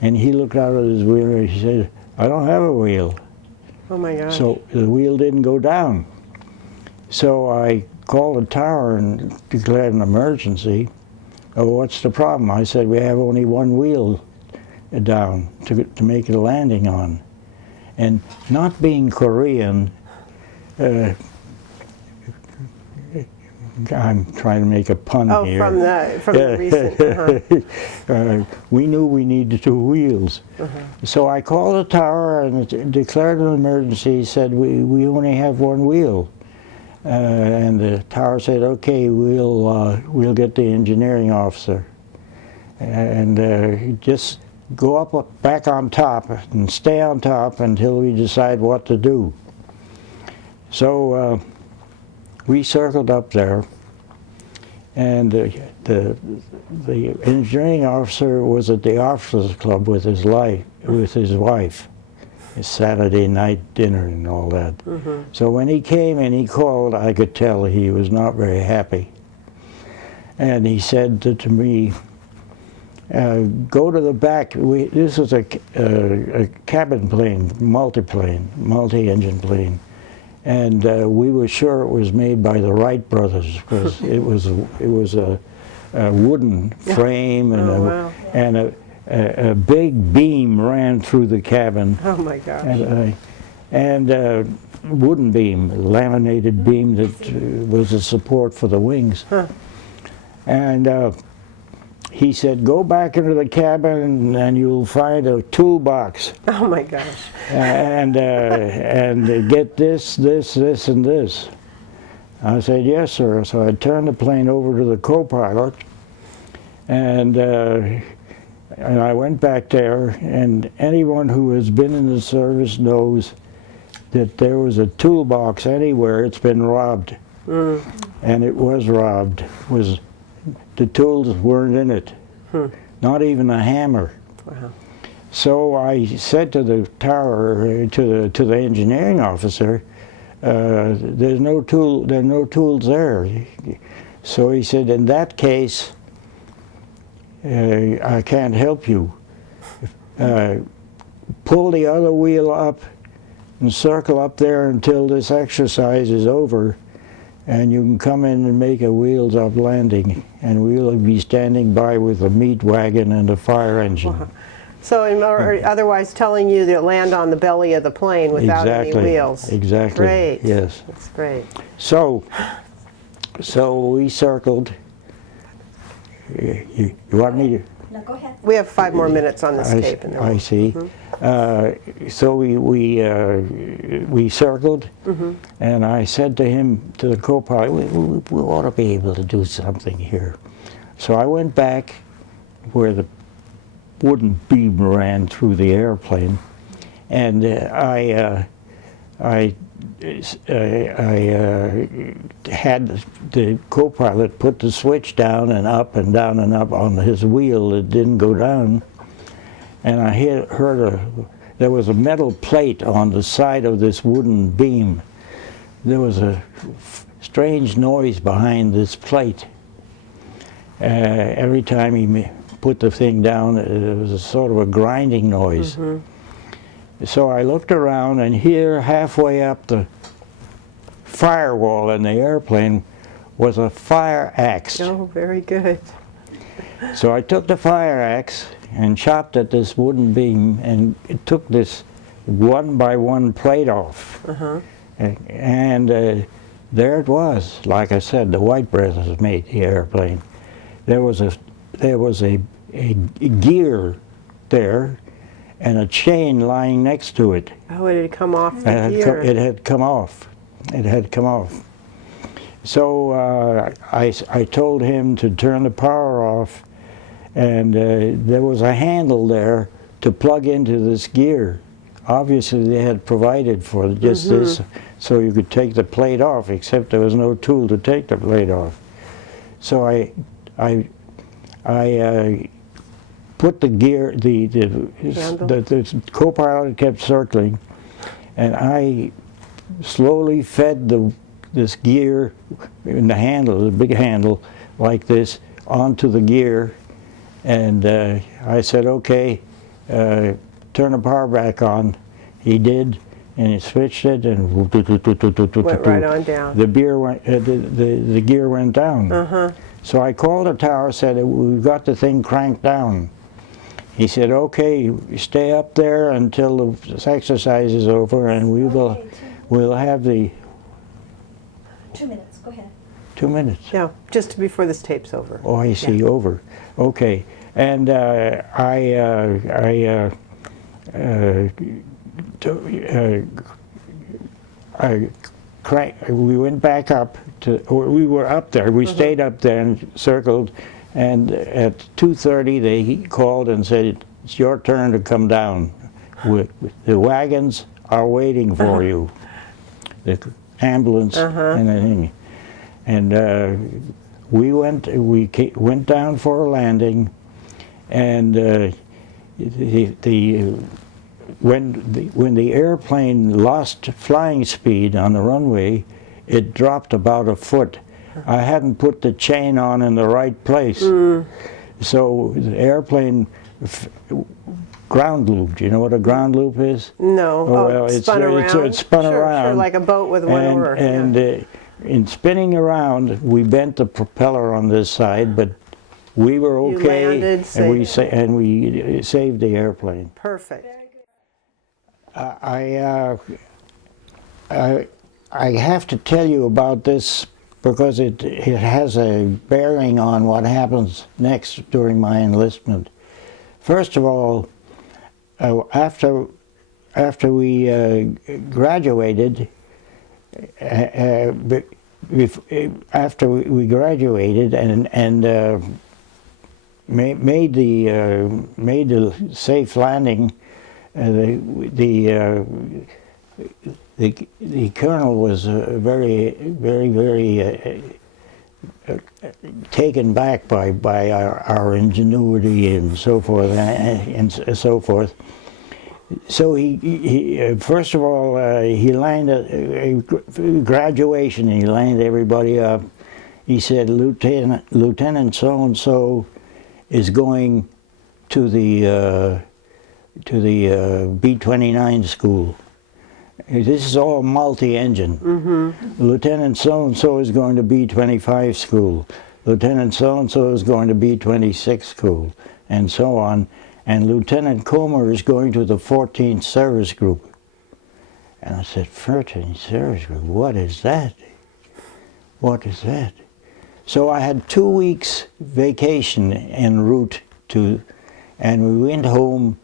and he looked out of his window and he said, I don't have a wheel. Oh my gosh. So the wheel didn't go down. So I called the tower and declared an emergency. Oh, what's the problem? I said, we have only one wheel down to make a landing on. And not being Korean, I'm trying to make a pun here. From the recent. We knew we needed two wheels. So I called the tower and declared an emergency. Said we only have one wheel, and the tower said, okay, we'll get the engineering officer, and just go up back on top and stay on top until we decide what to do. So we circled up there, and the engineering officer was at the officers' club with his wife. His Saturday night dinner and all that. So when he came and he called, I could tell he was not very happy. And he said to me, go to the back. This was a cabin plane, multi-engine plane. And we were sure it was made by the Wright brothers, because it was a wooden frame, and and a big beam ran through the cabin. Oh my gosh. And wooden beam, laminated beam that was a support for the wings. And he said, go back into the cabin and you'll find a toolbox. Oh my gosh. And get this, and this. I said, yes, sir. So I turned the plane over to the co-pilot, and I went back there, and anyone who has been in the service knows that there was a toolbox anywhere, it's been robbed. And it was robbed. The tools weren't in it, not even a hammer. Wow. So I said to the tower, to the engineering officer, there's no tools there. So he said, in that case, I can't help you. Pull the other wheel up and circle up there until this exercise is over, and you can come in and make a wheels-up landing, and we'll be standing by with a meat wagon and a fire engine. Wow. So, otherwise telling you to land on the belly of the plane without any wheels. Exactly. Great. Yes. That's great. So we circled. You want me to? No, go ahead. We have 5 more minutes on this tape. And then I see. So we circled, and I said to him, to the co-pilot, we ought to be able to do something here. So I went back where the wooden beam ran through the airplane, and I had the co-pilot put the switch down and up and down and up on his wheel. It didn't go down, and I heard there was a metal plate on the side of this wooden beam. There was a strange noise behind this plate. Every time he put the thing down, it was a sort of a grinding noise. So I looked around, and here, halfway up the firewall in the airplane, was a fire axe. Oh, very good. So I took the fire axe and chopped at this wooden beam, and it took this one by one plate off. And there it was. Like I said, the Wright brothers made the airplane. There was a gear there and a chain lying next to it. Oh, it had come off the And gear. it had come off. It had come off. So I told him to turn the power off, and there was a handle there to plug into this gear. Obviously they had provided for just this, so you could take the plate off, except there was no tool to take the plate off. So I put the gear, the co-pilot kept circling, and I slowly fed this gear in the handle, the big handle, like this, onto the gear, and I said, okay, turn the power back on. He did, and he switched it, and Went right on down. the gear went down. So I called the tower, said, we've got the thing cranked down. He said, okay, stay up there until the exercise is over, and we'll have the 2 minutes, go ahead. 2 minutes. Yeah, just before this tape's over. Oh, I see, over. Okay. And we went back up or we were up there. We stayed up there and circled. And at 2:30, they called and said, "It's your turn to come down. The wagons are waiting for you. The ambulance and everything." And we went down for a landing, and when the airplane lost flying speed on the runway, it dropped about a foot. I hadn't put the chain on in the right place, so the airplane ground looped. You know what a ground loop is? No. Oh, well, it spun around. It spun around. Sure, like a boat with one oar. And in spinning around, we bent the propeller on this side, but we were You okay, landed and we saved the airplane. Perfect. I have to tell you about this because it has a bearing on what happens next during my enlistment. After we graduated, and made the safe landing, the colonel was very taken back by our ingenuity and so forth and so forth. So he first of all he lined a graduation. He lined everybody up. He said, Lieutenant so and so is going to the B-29 school. This is all multi-engine. Lieutenant so and so is going to B-25 school. Lieutenant so and so is going to B-26 school, and so on. And Lieutenant Komor is going to the 14th Service Group. And I said, 14th Service Group, what is that? What is that? So I had 2 weeks vacation en route to, and we went home,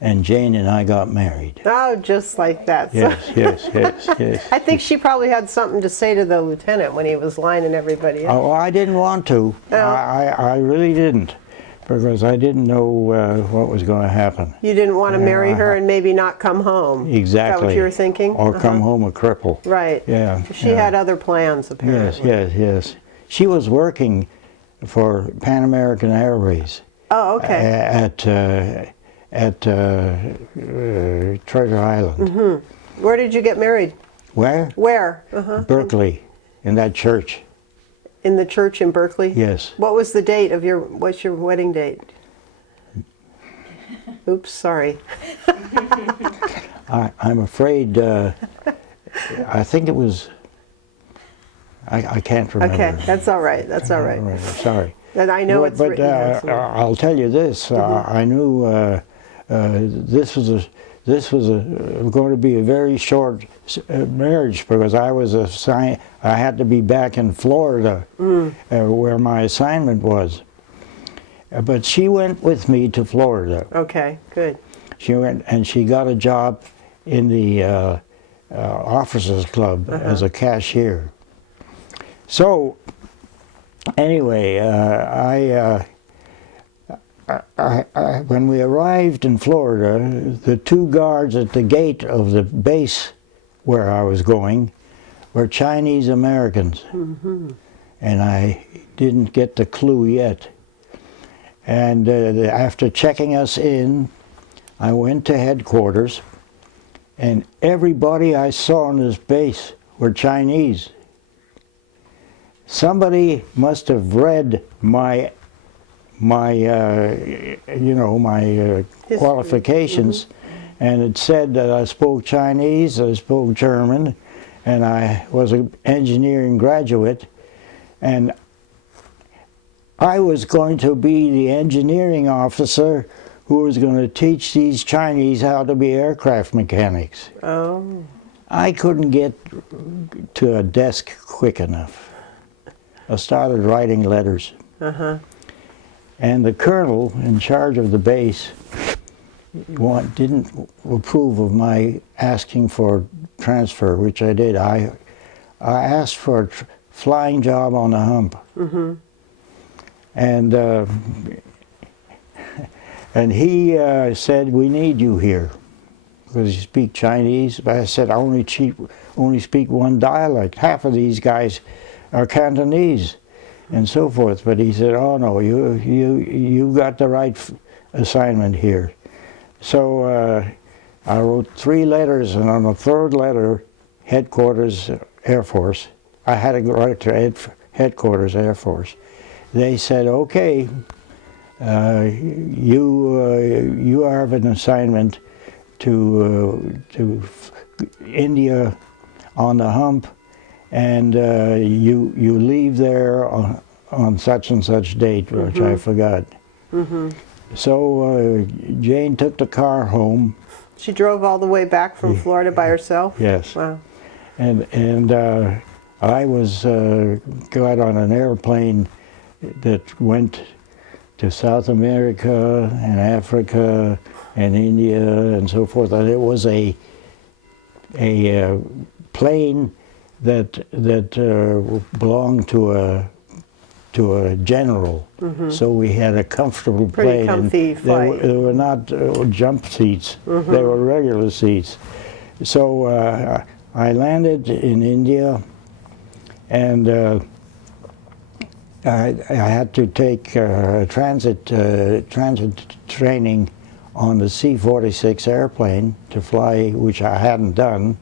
and Jane and I got married. Oh, just like that. Yes, yes, yes, yes. I think she probably had something to say to the lieutenant when he was lining everybody up. Oh, I didn't want to. No. I really didn't, because I didn't know what was going to happen. You didn't want to marry her and maybe not come home. Exactly. Is that what you were thinking? Or come home a cripple. Right. Yeah. She had other plans, apparently. Yes, yes, yes. She was working for Pan American Airways. Oh, okay. At Treasure Island. Where did you get married? Where? Where? Berkeley, in that church. In the church in Berkeley? Yes. What was the date of what's your wedding date? Oops, sorry. I'm afraid, I think it was, I can't remember. Okay, that's all right. That's all right. Sorry. And I know it's but written there somewhere. I'll tell you this. I knew this was going to be a very short marriage, because I was assigned. I had to be back in Florida, where my assignment was. But she went with me to Florida. Okay, good. She went and she got a job in the officers club as a cashier. So anyway, when we arrived in Florida, the two guards at the gate of the base where I was going were Chinese Americans. And I didn't get the clue yet. And after checking us in, I went to headquarters, and everybody I saw on this base were Chinese. Somebody must have read my qualifications, and it said that I spoke Chinese, I spoke German, and I was an engineering graduate, and I was going to be the engineering officer who was going to teach these Chinese how to be aircraft mechanics. Oh. I couldn't get to a desk quick enough. I started writing letters. And the colonel in charge of the base didn't approve of my asking for transfer, which I did. I asked for a flying job on the hump. And he said, "We need you here because you speak Chinese." But I said, "I only speak one dialect. Half of these guys are Cantonese," and so forth. But he said, "Oh no, you got the right assignment here." So I wrote 3 letters, and on the 3rd letter, headquarters Air Force. I had to write to headquarters Air Force. They said, "Okay, you have an assignment to India on the hump, and you leave there on such and such date," which I forgot. So Jane took the car home. She drove all the way back from Florida by herself? Yes. Wow. And I got on an airplane that went to South America and Africa and India and so forth. And it was a plane that belonged to a general. So we had a comfortable Pretty plane. comfy flight. They were not jump seats. They were regular seats. So I landed in India, and I had to take transit training on the C-46 airplane to fly, which I hadn't done.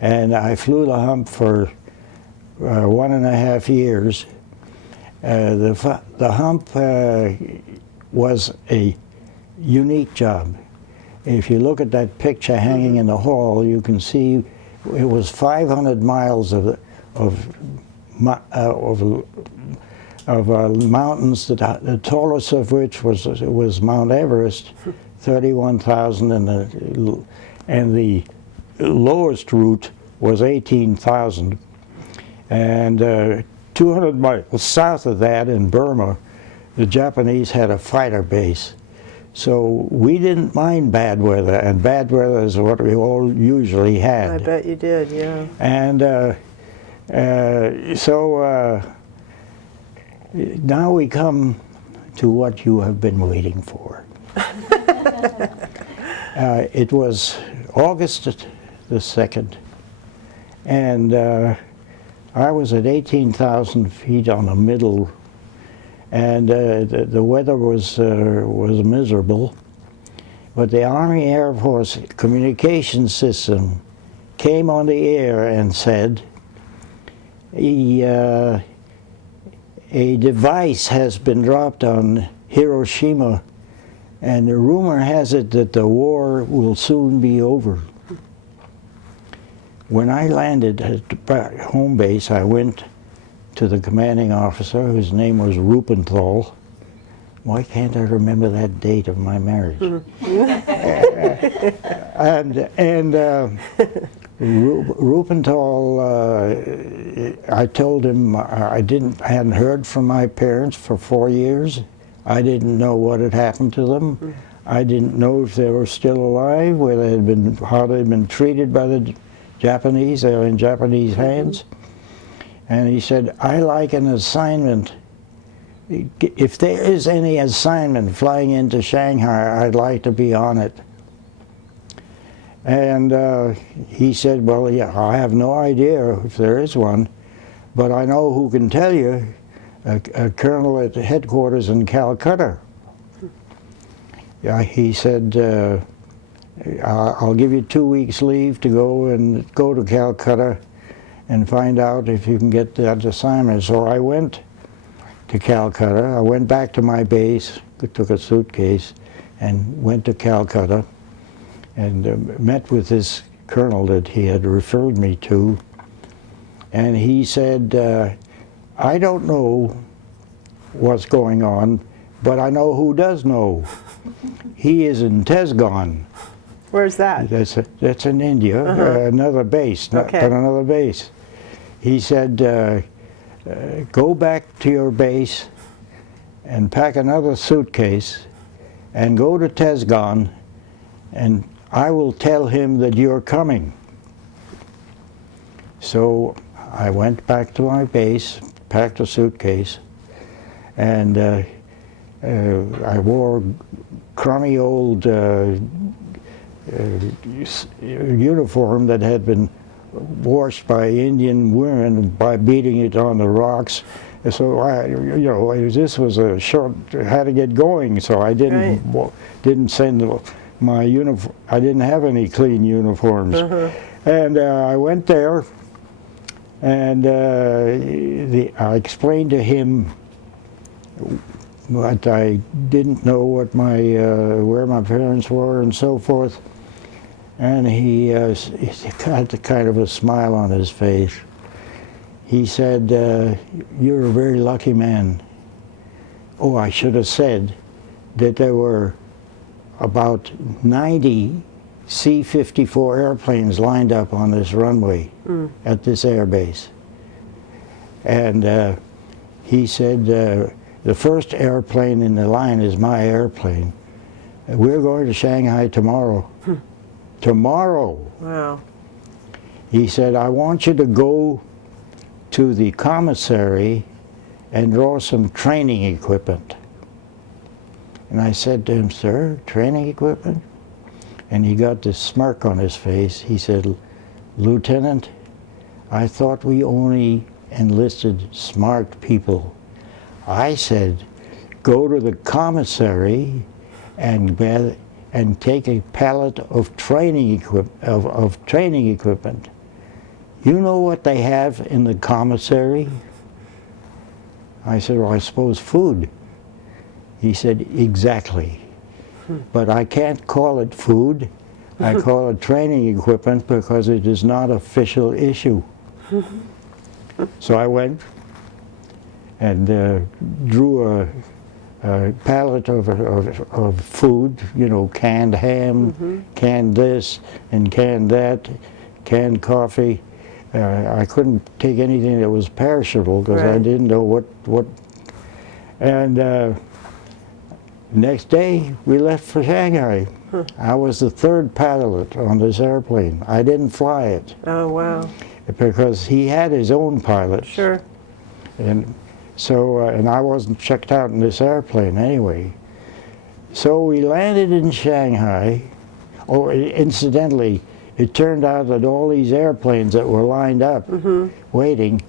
And I flew the hump for 1.5 years. The hump was a unique job. If you look at that picture hanging in the hall, you can see it was 500 miles of mountains, the tallest of which was Mount Everest, 31,000, and the lowest route was 18,000. And 200 miles south of that, in Burma, the Japanese had a fighter base. So we didn't mind bad weather, and bad weather is what we all usually had. I bet you did, yeah. And so now we come to what you have been waiting for. It was August the 2nd, and I was at 18,000 feet on the middle, and the weather was miserable. But the Army Air Force communications system came on the air and said, a device has been dropped on Hiroshima, and the rumor has it that the war will soon be over. When I landed at the home base, I went to the commanding officer, whose name was Rupenthal. Why can't I remember that date of my marriage? and Rupenthal, I told him I hadn't heard from my parents for 4 years. I didn't know what had happened to them. I didn't know if they were still alive, where they had been, how they'd been treated by the Japanese. They were in Japanese hands. And he said, I like an assignment. If there is any assignment flying into Shanghai, I'd like to be on it. And he said, well, yeah, I have no idea if there is one, but I know who can tell you, a colonel at the headquarters in Calcutta. Yeah, he said, I'll give you 2 weeks leave to go to Calcutta and find out if you can get that assignment. So I went to Calcutta. I went back to my base, took a suitcase, and went to Calcutta and met with this colonel that he had referred me to. And he said, I don't know what's going on, but I know who does know. He is in Tesgon. Where's that? That's in India, another base, but another base. He said, go back to your base and pack another suitcase and go to Tesgon, and I will tell him that you're coming. So I went back to my base, packed a suitcase, and I wore crummy old uniform that had been washed by Indian women by beating it on the rocks. So this was a short, had to get going. So I didn't send my uniform. I didn't have any clean uniforms, and I went there, and I explained to him what I didn't know, what where my parents were and so forth. And he had kind of a smile on his face. He said, you're a very lucky man. Oh, I should have said that there were about 90 C-54 airplanes lined up on this runway at this air base. And he said, the first airplane in the line is my airplane. We're going to Shanghai tomorrow. Tomorrow. Wow. He said, I want you to go to the commissary and draw some training equipment. And I said to him, sir, training equipment? And he got this smirk on his face. He said, Lieutenant, I thought we only enlisted smart people. I said, go to the commissary and take a pallet of training equipment. You know what they have in the commissary? I said, well, I suppose food. He said, exactly. But I can't call it food. I call it training equipment because it is not official issue. So I went and drew a pallet of food, you know, canned ham, canned this, and canned that, canned coffee. I couldn't take anything that was perishable because I didn't know what. And next day, we left for Shanghai. I was the third pilot on this airplane. I didn't fly it. Oh, wow. Because he had his own pilots. Sure. And so, and I wasn't checked out in this airplane anyway. So we landed in Shanghai. Oh, incidentally, it turned out that all these airplanes that were lined up waiting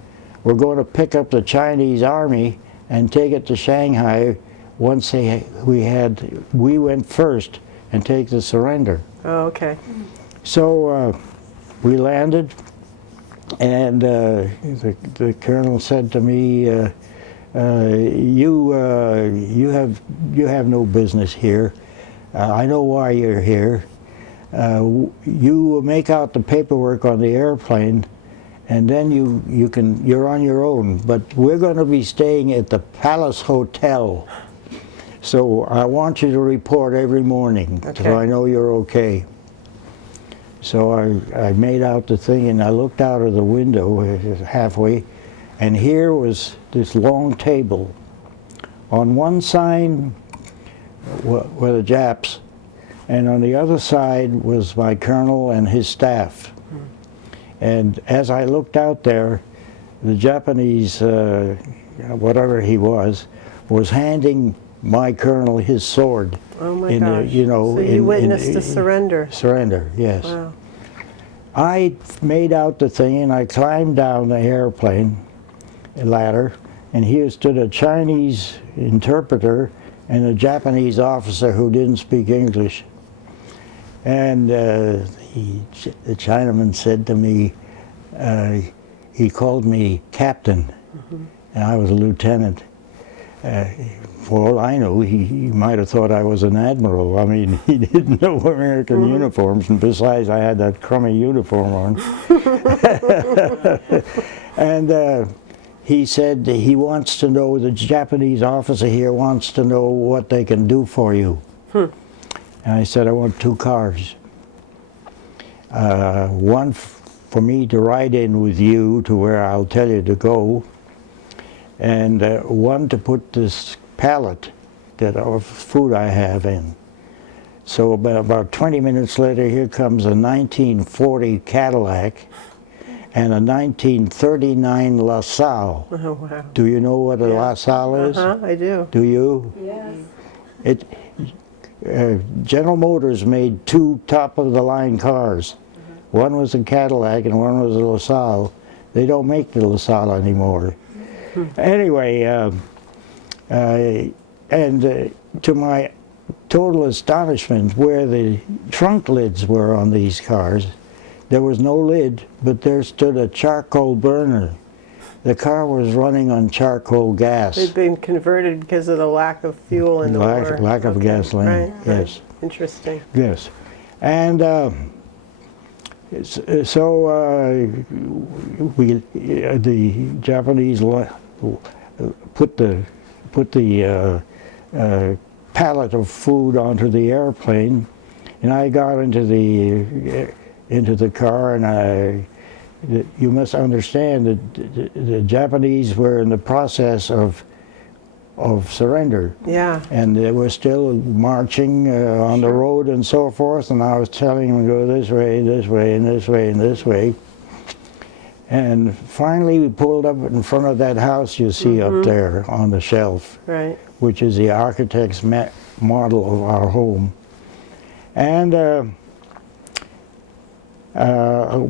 were going to pick up the Chinese army and take it to Shanghai once we went first and take the surrender. Oh, okay. So we landed, and the colonel said to me, you have no business here. I know why you're here. You make out the paperwork on the airplane, and then you're on your own. But we're going to be staying at the Palace Hotel, so I want you to report every morning, so I know you're okay. So I made out the thing, and I looked out of the window halfway, and here was this long table. On one side were the Japs, and on the other side was my colonel and his staff. And as I looked out there, the Japanese, whatever he was handing my colonel his sword. Oh my gosh. You know, so you witnessed the surrender. Surrender, yes. Wow. I made out the thing, and I climbed down the airplane ladder, and here stood a Chinese interpreter and a Japanese officer who didn't speak English. And the Chinaman said to me, he called me captain, and I was a lieutenant. For all I know, he might have thought I was an admiral. I mean, he didn't know American uniforms, and besides, I had that crummy uniform on. And he said he wants to know, the Japanese officer here wants to know what they can do for you. And I said, I want 2 cars. One for me to ride in with you to where I'll tell you to go, and one to put this pallet of food I have in. So about 20 minutes later, here comes a 1940 Cadillac and a 1939 LaSalle. Oh, wow. Do you know what a LaSalle is? I do. Do you? Yes. General Motors made 2 top-of-the-line cars. One was a Cadillac and one was a LaSalle. They don't make the LaSalle anymore. Anyway, to my total astonishment, where the trunk lids were on these cars, there was no lid, but there stood a charcoal burner. The car was running on charcoal gas. They'd been converted because of the lack of fuel in the war. Lack of gasoline, Right, yes. Interesting. Yes. And the Japanese put the pallet of food onto the airplane, and I got into the car, and you must understand that the Japanese were in the process of surrender. Yeah. And they were still marching on the road and so forth, and I was telling them to go this way, this way, and this way, and this way. And finally we pulled up in front of that house you see up there on the shelf, Right. which is the architect's model of our home. And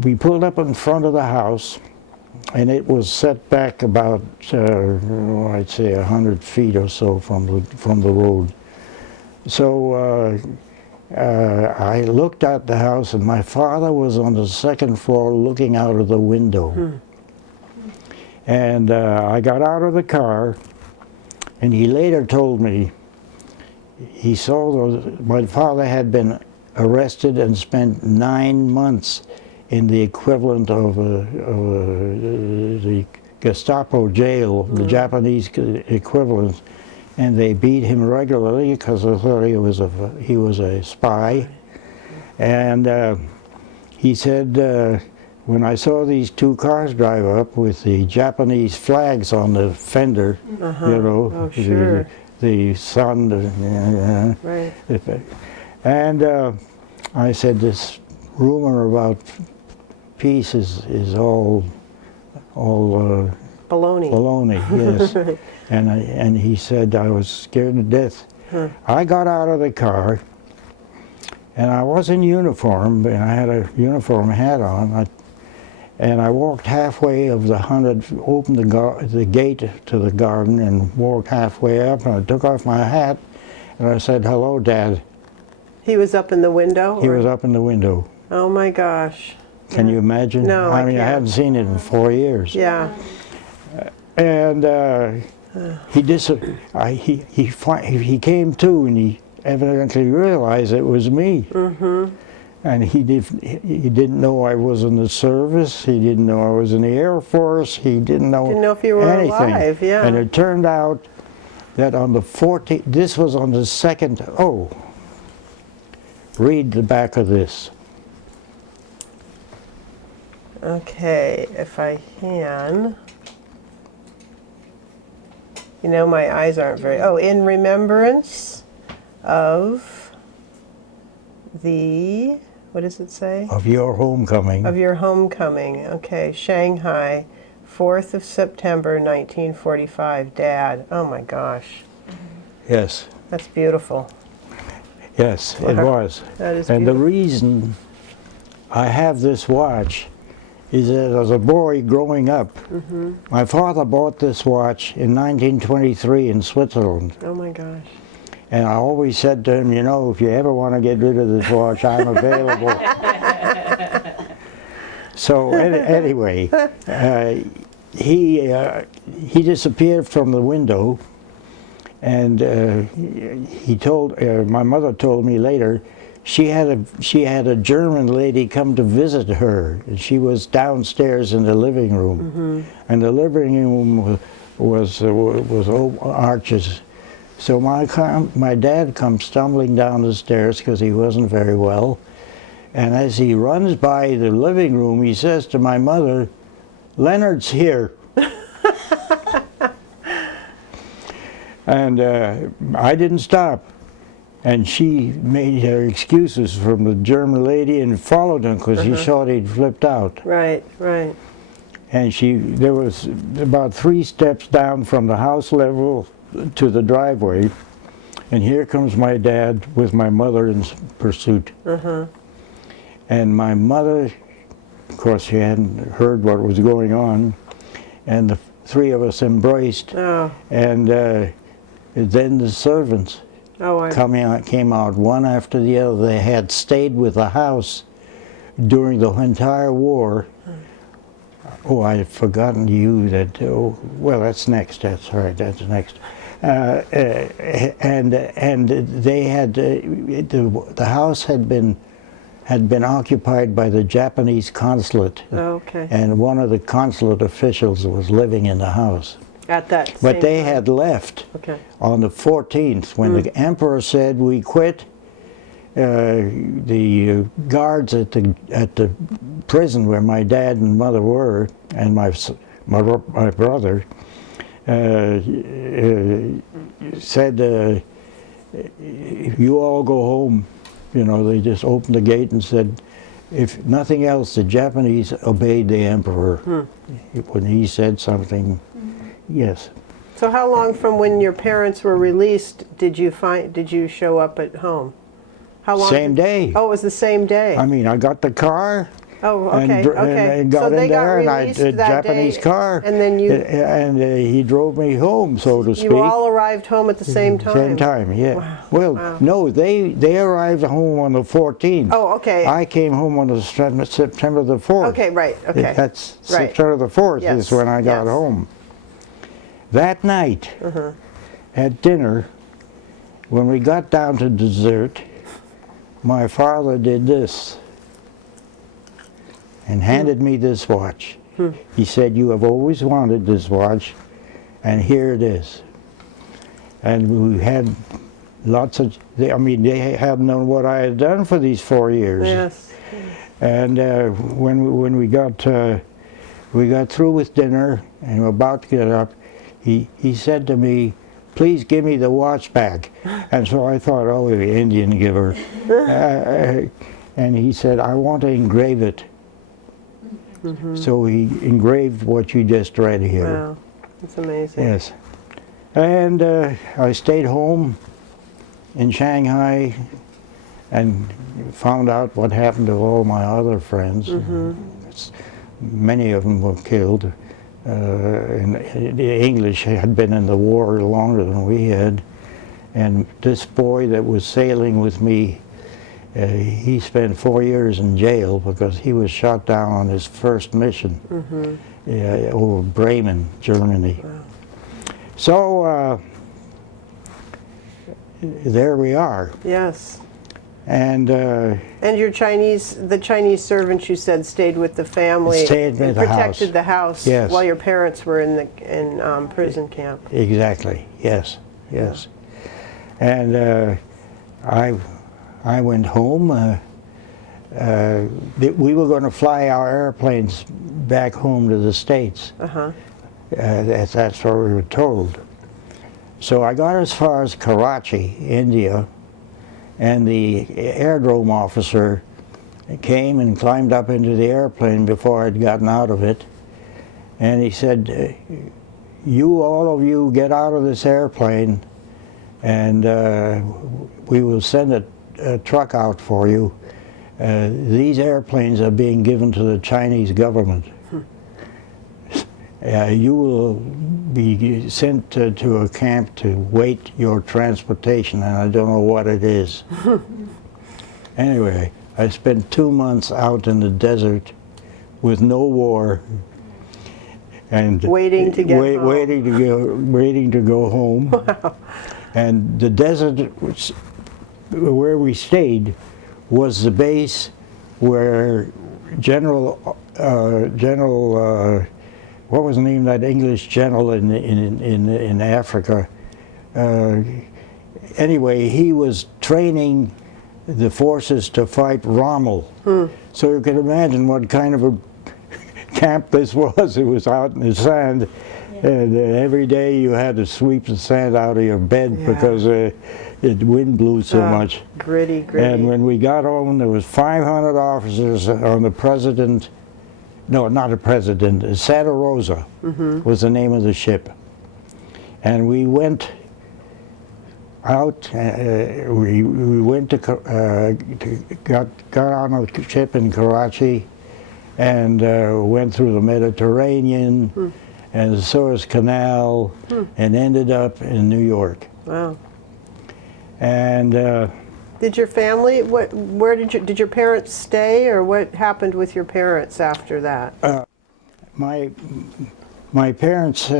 we pulled up in front of the house, and it was set back about, I'd say 100 feet or so from the road. So I looked at the house, and my father was on the 2nd floor looking out of the window. And I got out of the car, and he later told me he saw my father had been arrested and spent 9 months in the equivalent of the Gestapo jail, the Japanese equivalent, and they beat him regularly because they thought he was a spy. And he said, when I saw these 2 cars drive up with the Japanese flags on the fender, you know, Oh, sure. the sun, Right. and I said, this rumor about peace is all Baloney. baloney, yes. And he said I was scared to death. I got out of the car, and I was in uniform, and I had a uniform hat on. And I walked halfway of the 100, opened the gate to the garden, and walked halfway up, and I took off my hat, and I said, "Hello, Dad." He was up in the window? He or- was up in the window. Oh my gosh. Can you imagine? No, I mean, I can't. hadn't seen it in 4 years. Yeah. And he came to, and he evidently realized it was me. And he didn't know I was in the service. He didn't know I was in the Air Force. He didn't know if you were anything. alive, yeah. And it turned out that on the 14th, this was on the 2nd. Oh, read the back of this. Okay, if I can. You know, my eyes aren't very. Oh, in remembrance of the, what does it say? of your homecoming. Of your homecoming. Okay, Shanghai, 4th of September, 1945. Dad, oh my gosh, Yes, that's beautiful. yes, it was. That is And the beautiful. reason I have this watch is that as a boy growing up, my father bought this watch in 1923 in Switzerland. Oh my gosh. And I always said to him, you know, if you ever want to get rid of this watch, I'm available. So anyway, he disappeared from the window, and he told my mother told me later she had a German lady come to visit her, and she was downstairs in the living room, and the living room was arches. So my dad comes stumbling down the stairs because he wasn't very well, and as he runs by the living room, he says to my mother, "Leonard's here." And I didn't stop. And she made her excuses from the German lady and followed him because she thought he'd flipped out. Right, right. And there was about 3 steps down from the house level to the driveway. And here comes my dad with my mother in pursuit. And my mother, of course, she hadn't heard what was going on. And the 3 of us embraced. Oh, And then the servants came out one after the other. They had stayed with the house during the entire war. Oh, I had forgotten you that, oh, well, that's next, that's right, that's next. And they had, the house had been occupied by the Japanese consulate. okay. And one of the consulate officials was living in the house. At that same But they time. had left Okay. on the 14th when the emperor said we quit. The guards at the prison where my dad and mother were, and my brother, said, "You all go home." You know, they just opened the gate and said, if nothing else, the Japanese obeyed the emperor when he said something. Yes. So how long from when your parents were released did you show up at home? How long? Same day. Oh, it was the same day. I mean, I got the car. Oh, okay, okay. And got So they in got there, and released a that Japanese day, car. and then you he drove me home, so to speak. you all arrived home at the same time. Same time, yeah. Wow, Well, wow. no, they arrived home on the 14th. Oh, okay. I came home on the September the 4th. Okay, right. Okay. That's Right. September the 4th Yes, is when I got yes. home. That night, at dinner, when we got down to dessert, my father did this and handed me this watch. He said, "You have always wanted this watch, and here it is." And we had lots of, I mean, they hadn't known what I had done for these 4 years. Yes. And when we got through with dinner and were about to get up, he said to me, "Please give me the watch back." And so I thought, oh, the Indian giver. And he said, "I want to engrave it." So he engraved what you just read here. Wow. That's amazing. Yes. And I stayed home in Shanghai and found out what happened to all my other friends. Many of them were killed. And the English had been in the war longer than we had. And this boy that was sailing with me, he spent 4 years in jail because he was shot down on his first mission over Bremen, Germany. Wow. So there we are. Yes. And And the Chinese servants you said stayed with the family Stayed with and the protected house. the house Yes. while your parents were in prison camp. exactly, yes, yes. And I went home. We were going to fly our airplanes back home to the States. That's what we were told. So I got as far as Karachi, India, and the aerodrome officer came and climbed up into the airplane before I'd gotten out of it, and he said, all of you get out of this airplane, and we will send a truck out for you. These airplanes are being given to the Chinese government. You will be sent to a camp to wait your transportation, and I don't know what it is. Anyway, I spent 2 months out in the desert with no war, and Waiting to get home. waiting to go home. Wow. And the desert where we stayed was the base where General what was the name of that English general in Africa? Anyway, he was training the forces to fight Rommel. So you can imagine what kind of a camp this was. It was out in the sand, and every day you had to sweep the sand out of your bed because the wind blew so much. Gritty. And when we got home, there was 500 officers on the President. No, not a President. Santa Rosa was the name of the ship. And we went out. We went got on a ship in Karachi, and went through the Mediterranean and the Suez Canal, and ended up in New York. Wow. And Did your family, where did your parents stay, or what happened with your parents after that? my parents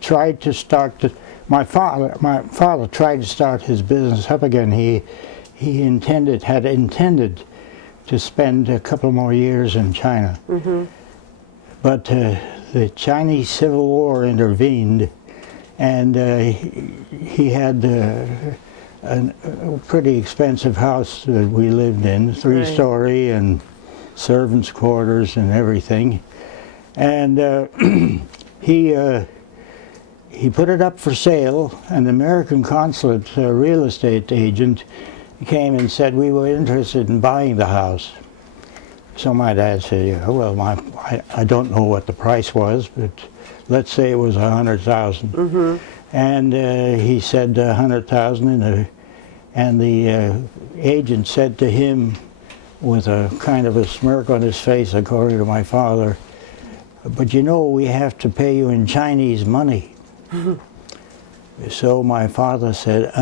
tried to start. My father tried to start his business up again. He had intended to spend a couple more years in China, but the Chinese Civil War intervened, and he had a pretty expensive house that we lived in, three-story, and servants' quarters and everything. And he put it up for sale, and the American consulate real estate agent came and said we were interested in buying the house. So my dad said, yeah, well, I don't know what the price was, but let's say it was $100,000. And he said 100,000, and the agent said to him, with a kind of a smirk on his face, according to my father, but you know we have to pay you in Chinese money. So my father said,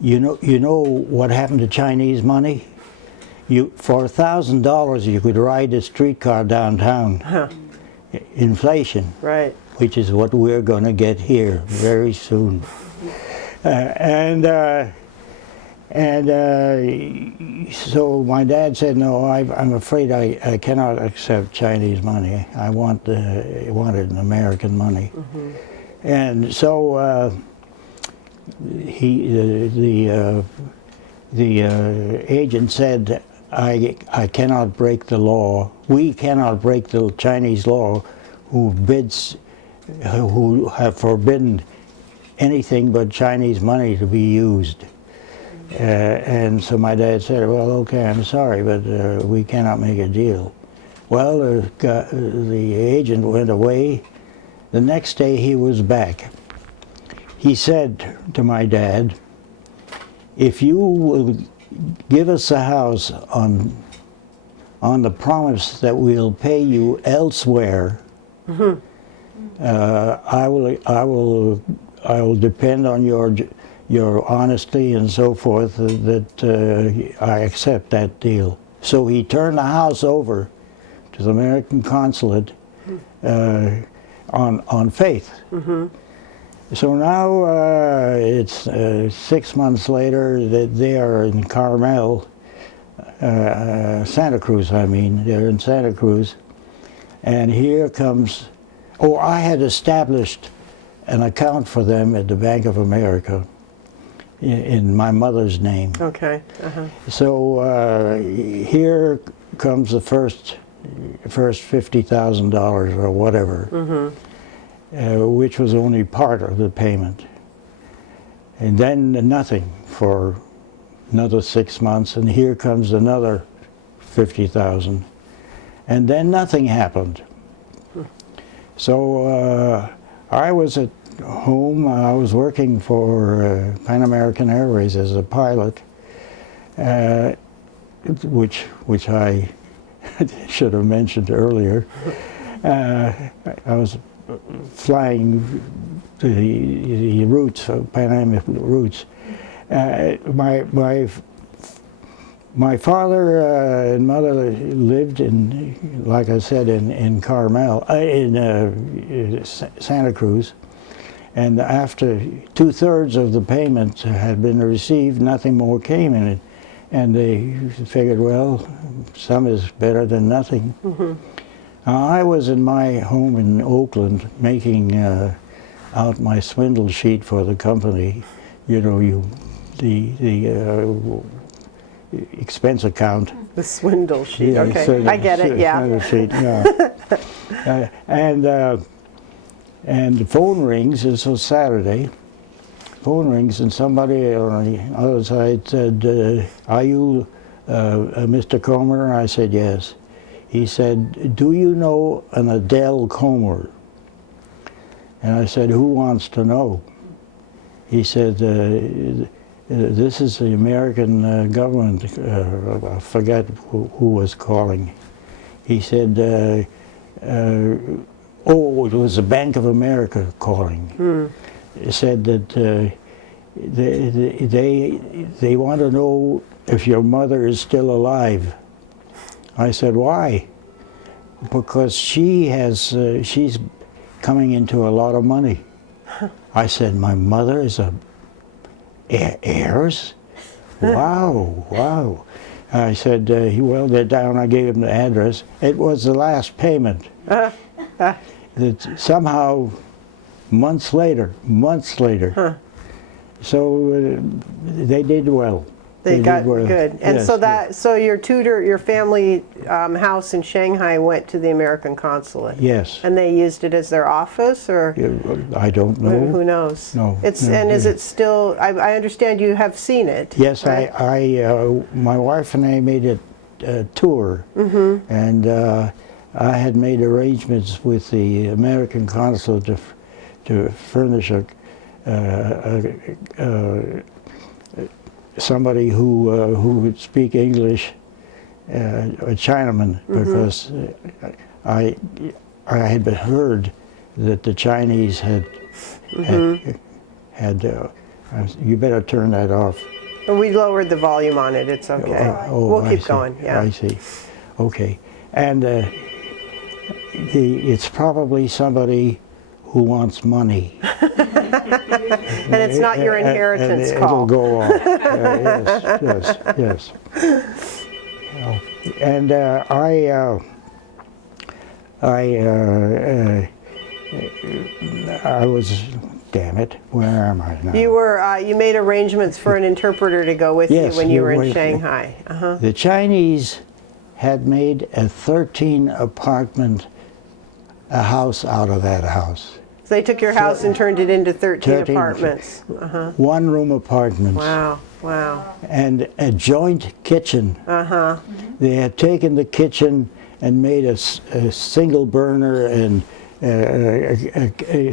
you know what happened to Chinese money? For $1,000 you could ride a streetcar downtown. Inflation. Right. Which is what we're going to get here very soon. So my dad said, no, I'm afraid I cannot accept Chinese money. I wanted an American money. And so the agent said, I cannot break the law. We cannot break the Chinese law who have forbidden anything but Chinese money to be used. And so my dad said, well, okay, I'm sorry, but we cannot make a deal. Well, the agent went away. The next day he was back. He said to my dad, if you will give us a house on the promise that we'll pay you elsewhere, I will depend on your honesty and so forth, that I accept that deal. So he turned the house over to the American consulate on faith. So now it's 6 months later that they are in Carmel, Santa Cruz, I mean, they're in Santa Cruz, and here comes, I had established an account for them at the Bank of America in my mother's name. Okay. So here comes the first $50,000 or whatever, which was only part of the payment, and then nothing for another 6 months, and here comes another 50,000. And then nothing happened. So I was at home. I was working for Pan American Airways as a pilot, which I should have mentioned earlier. I was flying the routes, Pan Am routes. My father and mother lived in, like I said, in Carmel, in Santa Cruz. And after 2/3 of the payments had been received, nothing more came in it. And they figured, well, some is better than nothing. Mm-hmm. I was in my home in Oakland making out my swindle sheet for the company. You know, the expense account. The swindle sheet, Yeah, okay. I get it, yeah. Swindle sheet, yeah. And the phone rings, it's a Saturday. Phone rings and somebody on the other side said, are you Mr. Komor? I said, yes. He said, do you know an Adele Komor? And I said, who wants to know? He said, this is the American government. I forget who was calling. He said, oh, it was the Bank of America calling. He said that they want to know if your mother is still alive. I said, why? Because she's coming into a lot of money. I said, my mother is heirs? Wow, wow. I said, well, they're down. I gave him the address. It was the last payment. That somehow, months later. Huh. So they did well. They got did well. Good. And yes, so your family house in Shanghai went to the American consulate. Yes. And they used it as their office, or I don't know. Who knows? No. And is it still? I understand you have seen it. Yes, right? my wife and I made a tour, and I had made arrangements with the American consulate to furnish somebody who would speak English, a Chinaman, because I had heard that the Chinese had you better turn that off. We lowered the volume on it. It's okay. We'll keep going. Yeah. I see. Okay, and it's probably somebody who wants money. And it's not your inheritance and call. It'll go on. Yes. And I was, damn it, where am I now? You made arrangements for an interpreter to go with Yes, you when you were in wait. Shanghai. The Chinese had made a 13-apartment house out of that house. So they took your house and turned it into 13 13 apartments. One-room apartments. Wow. And a joint kitchen. They had taken the kitchen and made a single burner and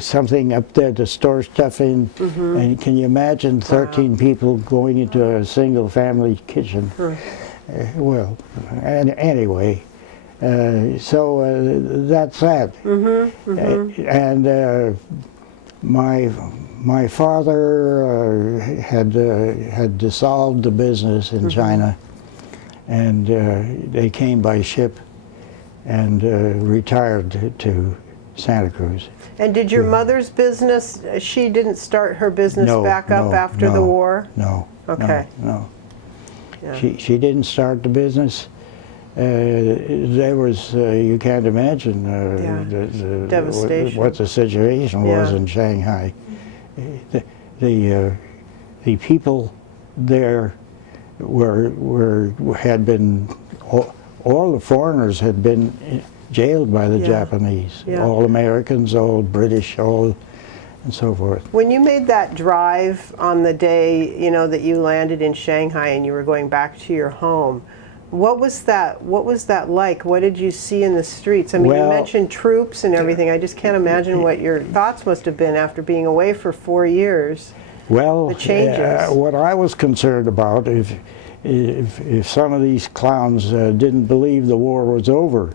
something up there to store stuff in. And can you imagine 13 people going into a single family kitchen? Well, anyway. So that's that. And my father had dissolved the business in China, and they came by ship and retired to Santa Cruz. And did your mother's business? She didn't start her business back up after the war. No. Okay. No. Yeah. She didn't start the business. There was, you can't imagine devastation. what the situation was in Shanghai. The people there had been, all the foreigners had been jailed by the Japanese. All Americans, all British, all and so forth. When you made that drive on the day, you know, that you landed in Shanghai and you were going back to your home, what was that like? What did you see in the streets? I mean, you Well, mentioned troops and everything. I just can't imagine what your thoughts must have been after being away for 4 years. Well, The changes. what I was concerned about, if some of these clowns didn't believe the war was over,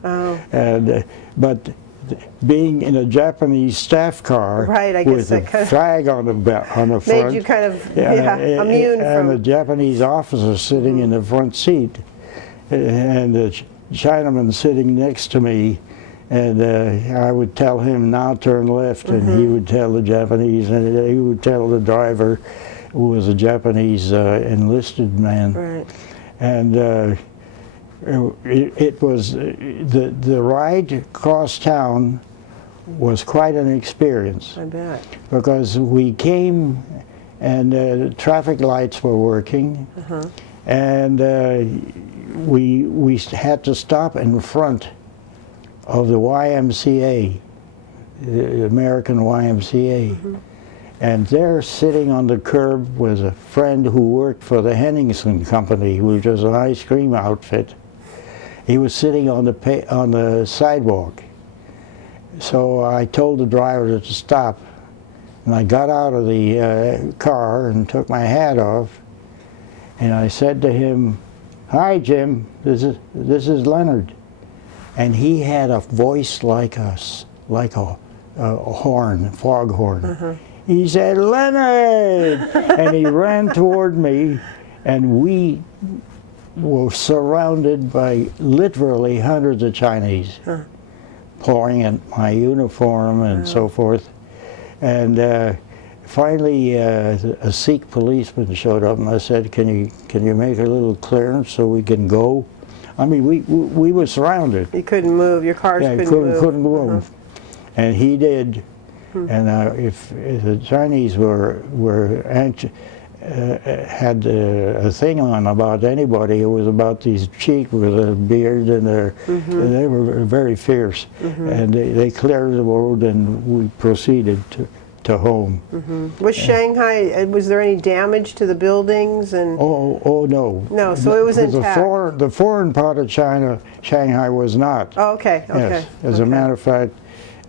but being in a Japanese staff car Right, I guess with that a kind of flag on the front, made you kind of immune and a from. Japanese officer sitting in the front seat, and a Chinaman sitting next to me, and I would tell him now turn left, and he would tell the Japanese, and he would tell the driver, who was a Japanese enlisted man, Right. and it was the ride across town was quite an experience, I bet. because we came and traffic lights were working, and we had to stop in front of the YMCA, the American YMCA. And there, sitting on the curb, was a friend who worked for the Henningsen Company, which was an ice cream outfit. He was sitting on the sidewalk. So I told the driver to stop, and I got out of the car and took my hat off, and I said to him, "Hi, Jim. This is Leonard." And he had a voice like a horn, foghorn. He said, "Leonard!" And he ran toward me, and we were surrounded by literally hundreds of Chinese, pouring at my uniform and so forth. And finally, a Sikh policeman showed up, and I said, "Can you make a little clearance so we can go?" I mean, we were surrounded. You couldn't move. Your cars couldn't move. And he did. And if the Chinese were anxious, had a thing on about anybody, it was about these Cheek with a beard, and they were very fierce. And they cleared the road, and we proceeded to home. Was Shanghai, was there any damage to the buildings? And Oh no. No, so it was intact. The foreign part of China, Shanghai was not. Oh, okay, okay. Yes. As a matter of fact,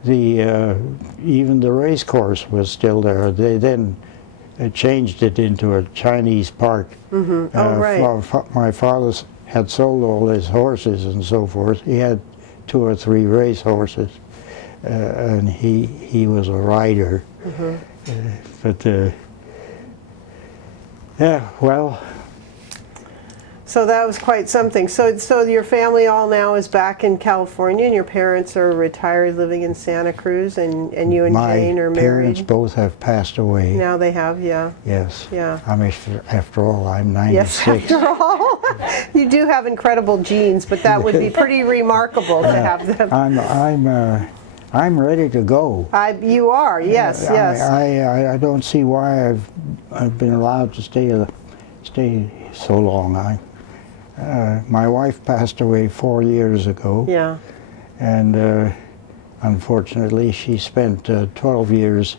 even the race course was still there. They then changed it into a Chinese park. Oh, right. My father had sold all his horses and so forth. He had 2 or 3 race horses, and he was a rider. Yeah, well. So that was quite something. So your family all now is back in California, and your parents are retired, living in Santa Cruz, and you and Jane are My married? parents both have passed away. Now they have, yeah. Yes. Yeah. I mean, after all, I'm 96. Yes, after all. You do have incredible genes, but that would be pretty remarkable to have them. I'm ready to go. You are, yes, yes. I don't see why I've been allowed to stay so long. My wife passed away 4 years ago. Yeah. And unfortunately, she spent 12 years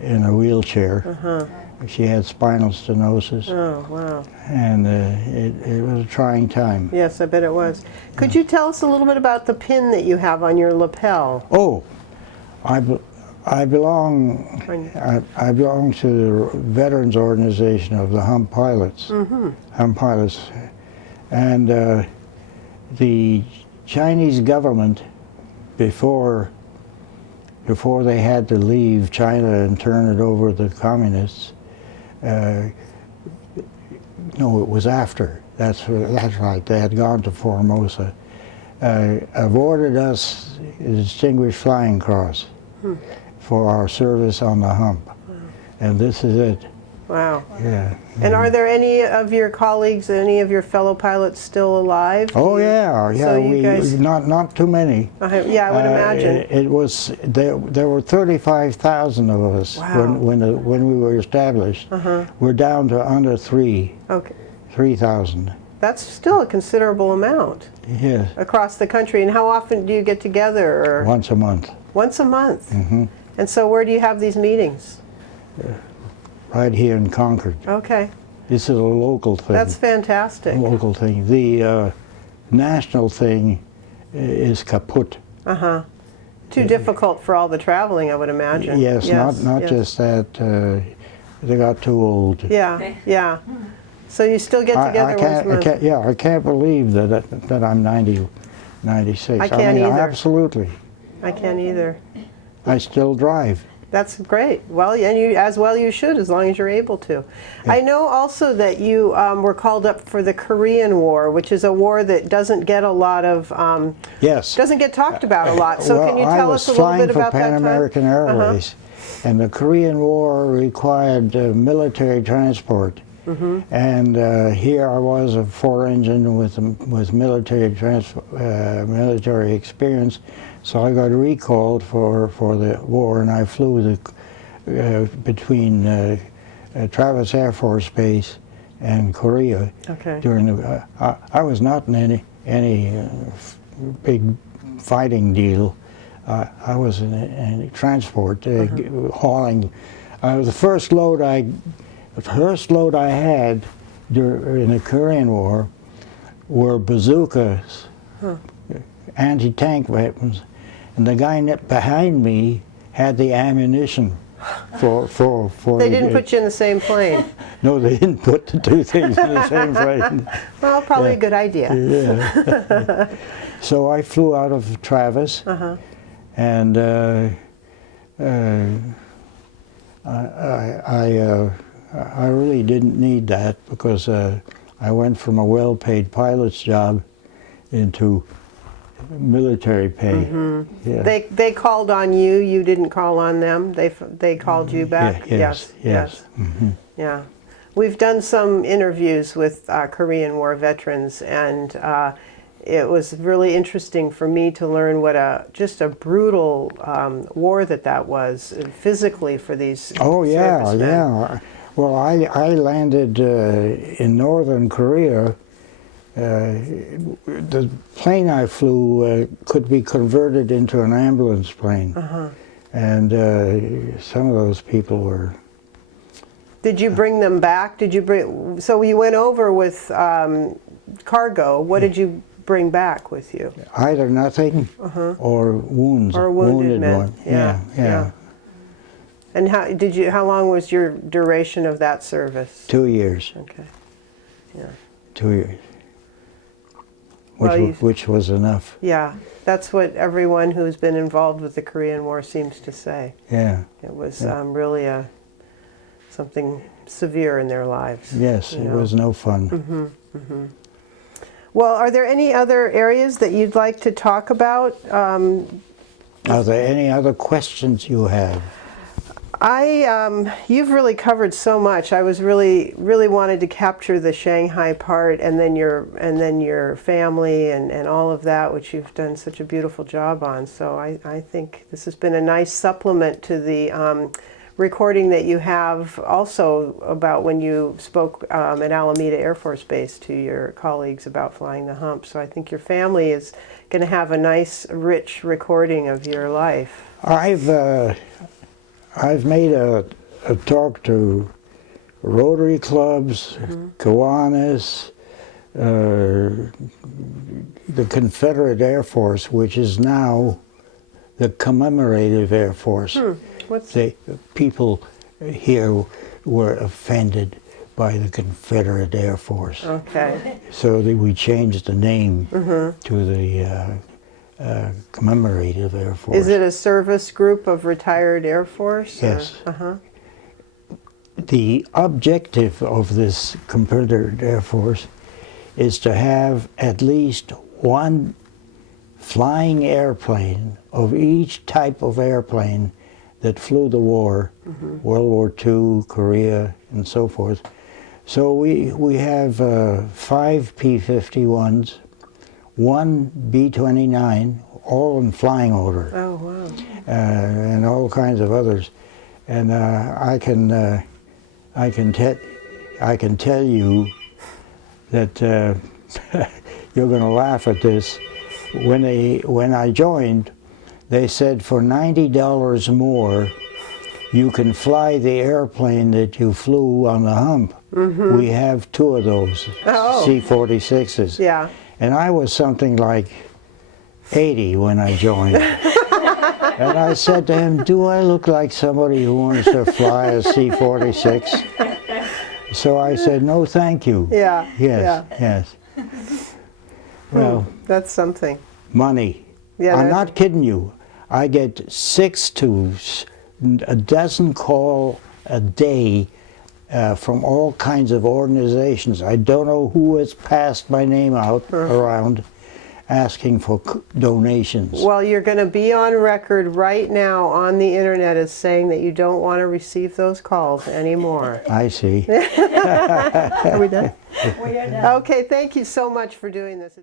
in a wheelchair. She had spinal stenosis. Oh, wow. And it was a trying time. Yes, I bet it was. Could you tell us a little bit about the pin that you have on your lapel? Oh, I belong to the Veterans Organization of the Hump Pilots. Hump Pilots. And the Chinese government, before they had to leave China and turn it over to the communists, no, it was after. That's right. They had gone to Formosa. Awarded us a Distinguished Flying Cross for our service on the hump. And this is it. Wow. Yeah. And are there any of your colleagues, any of your fellow pilots still alive? Oh yeah, yeah. So you guys, not too many. yeah, I would imagine. It was there were 35,000 of us when we were established. We're down to under 3,000. That's still a considerable amount. Yes. Across the country. And how often do you get together? Or? Once a month. Once a month. And so where do you have these meetings? right here in Concord. Okay, This is a local thing. that's fantastic. A local thing. The national thing is kaput. Uh-huh. Too difficult for all the traveling, I would imagine. Yes, not yes. just that. They got too old. Yeah, yeah. So you still get together once a month? I can't believe that I'm 96. I can't mean, either. Absolutely. I can't either. I still drive. That's great. Well, and you should, as long as you're able to. I know also that you were called up for the Korean War, which is a war that doesn't get a lot of Yes. doesn't get talked about a lot. So well, can you tell us a little bit about that I was flying for Pan American Airways, and the Korean War required military transport. Mm-hmm. And here I was, a four-engine with military experience. So I got recalled for the war, and I flew between Travis Air Force Base and Korea. Okay. During the, I was not in any big fighting deal. I was in transport, hauling. The first load I had in the Korean War were bazookas, anti-tank weapons, and the guy behind me had the ammunition for They didn't put you in the same plane. No, they didn't put the two things in the same plane. Well, probably a good idea. Yeah. So I flew out of Travis, and I really didn't need that, because I went from a well-paid pilot's job into military pay. Yeah. They called on you. You didn't call on them. They called you back. Yes. Yeah. We've done some interviews with Korean War veterans, and it was really interesting for me to learn what just a brutal war that was physically for these servicemen. Yeah. Well, I landed in northern Korea. The plane I flew could be converted into an ambulance plane, and some of those people were. Did you bring them back? So you went over with cargo. What did you bring back with you? Either nothing or wounds. Or wounded men. One. Yeah. And how long was your duration of that service? 2 years. Okay. Yeah. 2 years. Well, Which was enough. Yeah, that's what everyone who's been involved with the Korean War seems to say. Yeah. It was really something severe in their lives. Yes, it was no fun. Well, are there any other areas that you'd like to talk about? Are there any other questions you have? You've really covered so much. I was really wanted to capture the Shanghai part, and then your family and all of that, which you've done such a beautiful job on. So I think this has been a nice supplement to the recording that you have also about when you spoke at Alameda Air Force Base to your colleagues about flying the hump. So I think your family is going to have a nice, rich recording of your life. I've made a talk to Rotary clubs, Kiwanis, the Confederate Air Force, which is now the Commemorative Air Force. People here were offended by the Confederate Air Force. Okay. So we changed the name to the Commemorative Air Force. Is it a service group of retired Air Force? Yes. The objective of this Confederate Air Force is to have at least one flying airplane of each type of airplane that flew the war, World War II, Korea, and so forth. So we have 5 P-51s, 1 B-29, all in flying order. Oh, wow. And all kinds of others. And I can tell you that you're going to laugh at this. When I joined, They said for $90 more, you can fly the airplane that you flew on the hump. We have 2 of those C-46s. Yeah. And I was something like 80 when I joined. And I said to him, do I look like somebody who wants to fly a C-46? So I said, no, thank you. Yeah. Yes, Yeah. yes. Well, That's something. money. Yeah, I'm that- not kidding you. I get 6 to a dozen call a day from all kinds of organizations. I don't know who has passed my name out around asking for donations. Well, you're going to be on record right now on the internet as saying that you don't want to receive those calls anymore. I see. Are we done? We are done. Okay, thank you so much for doing this.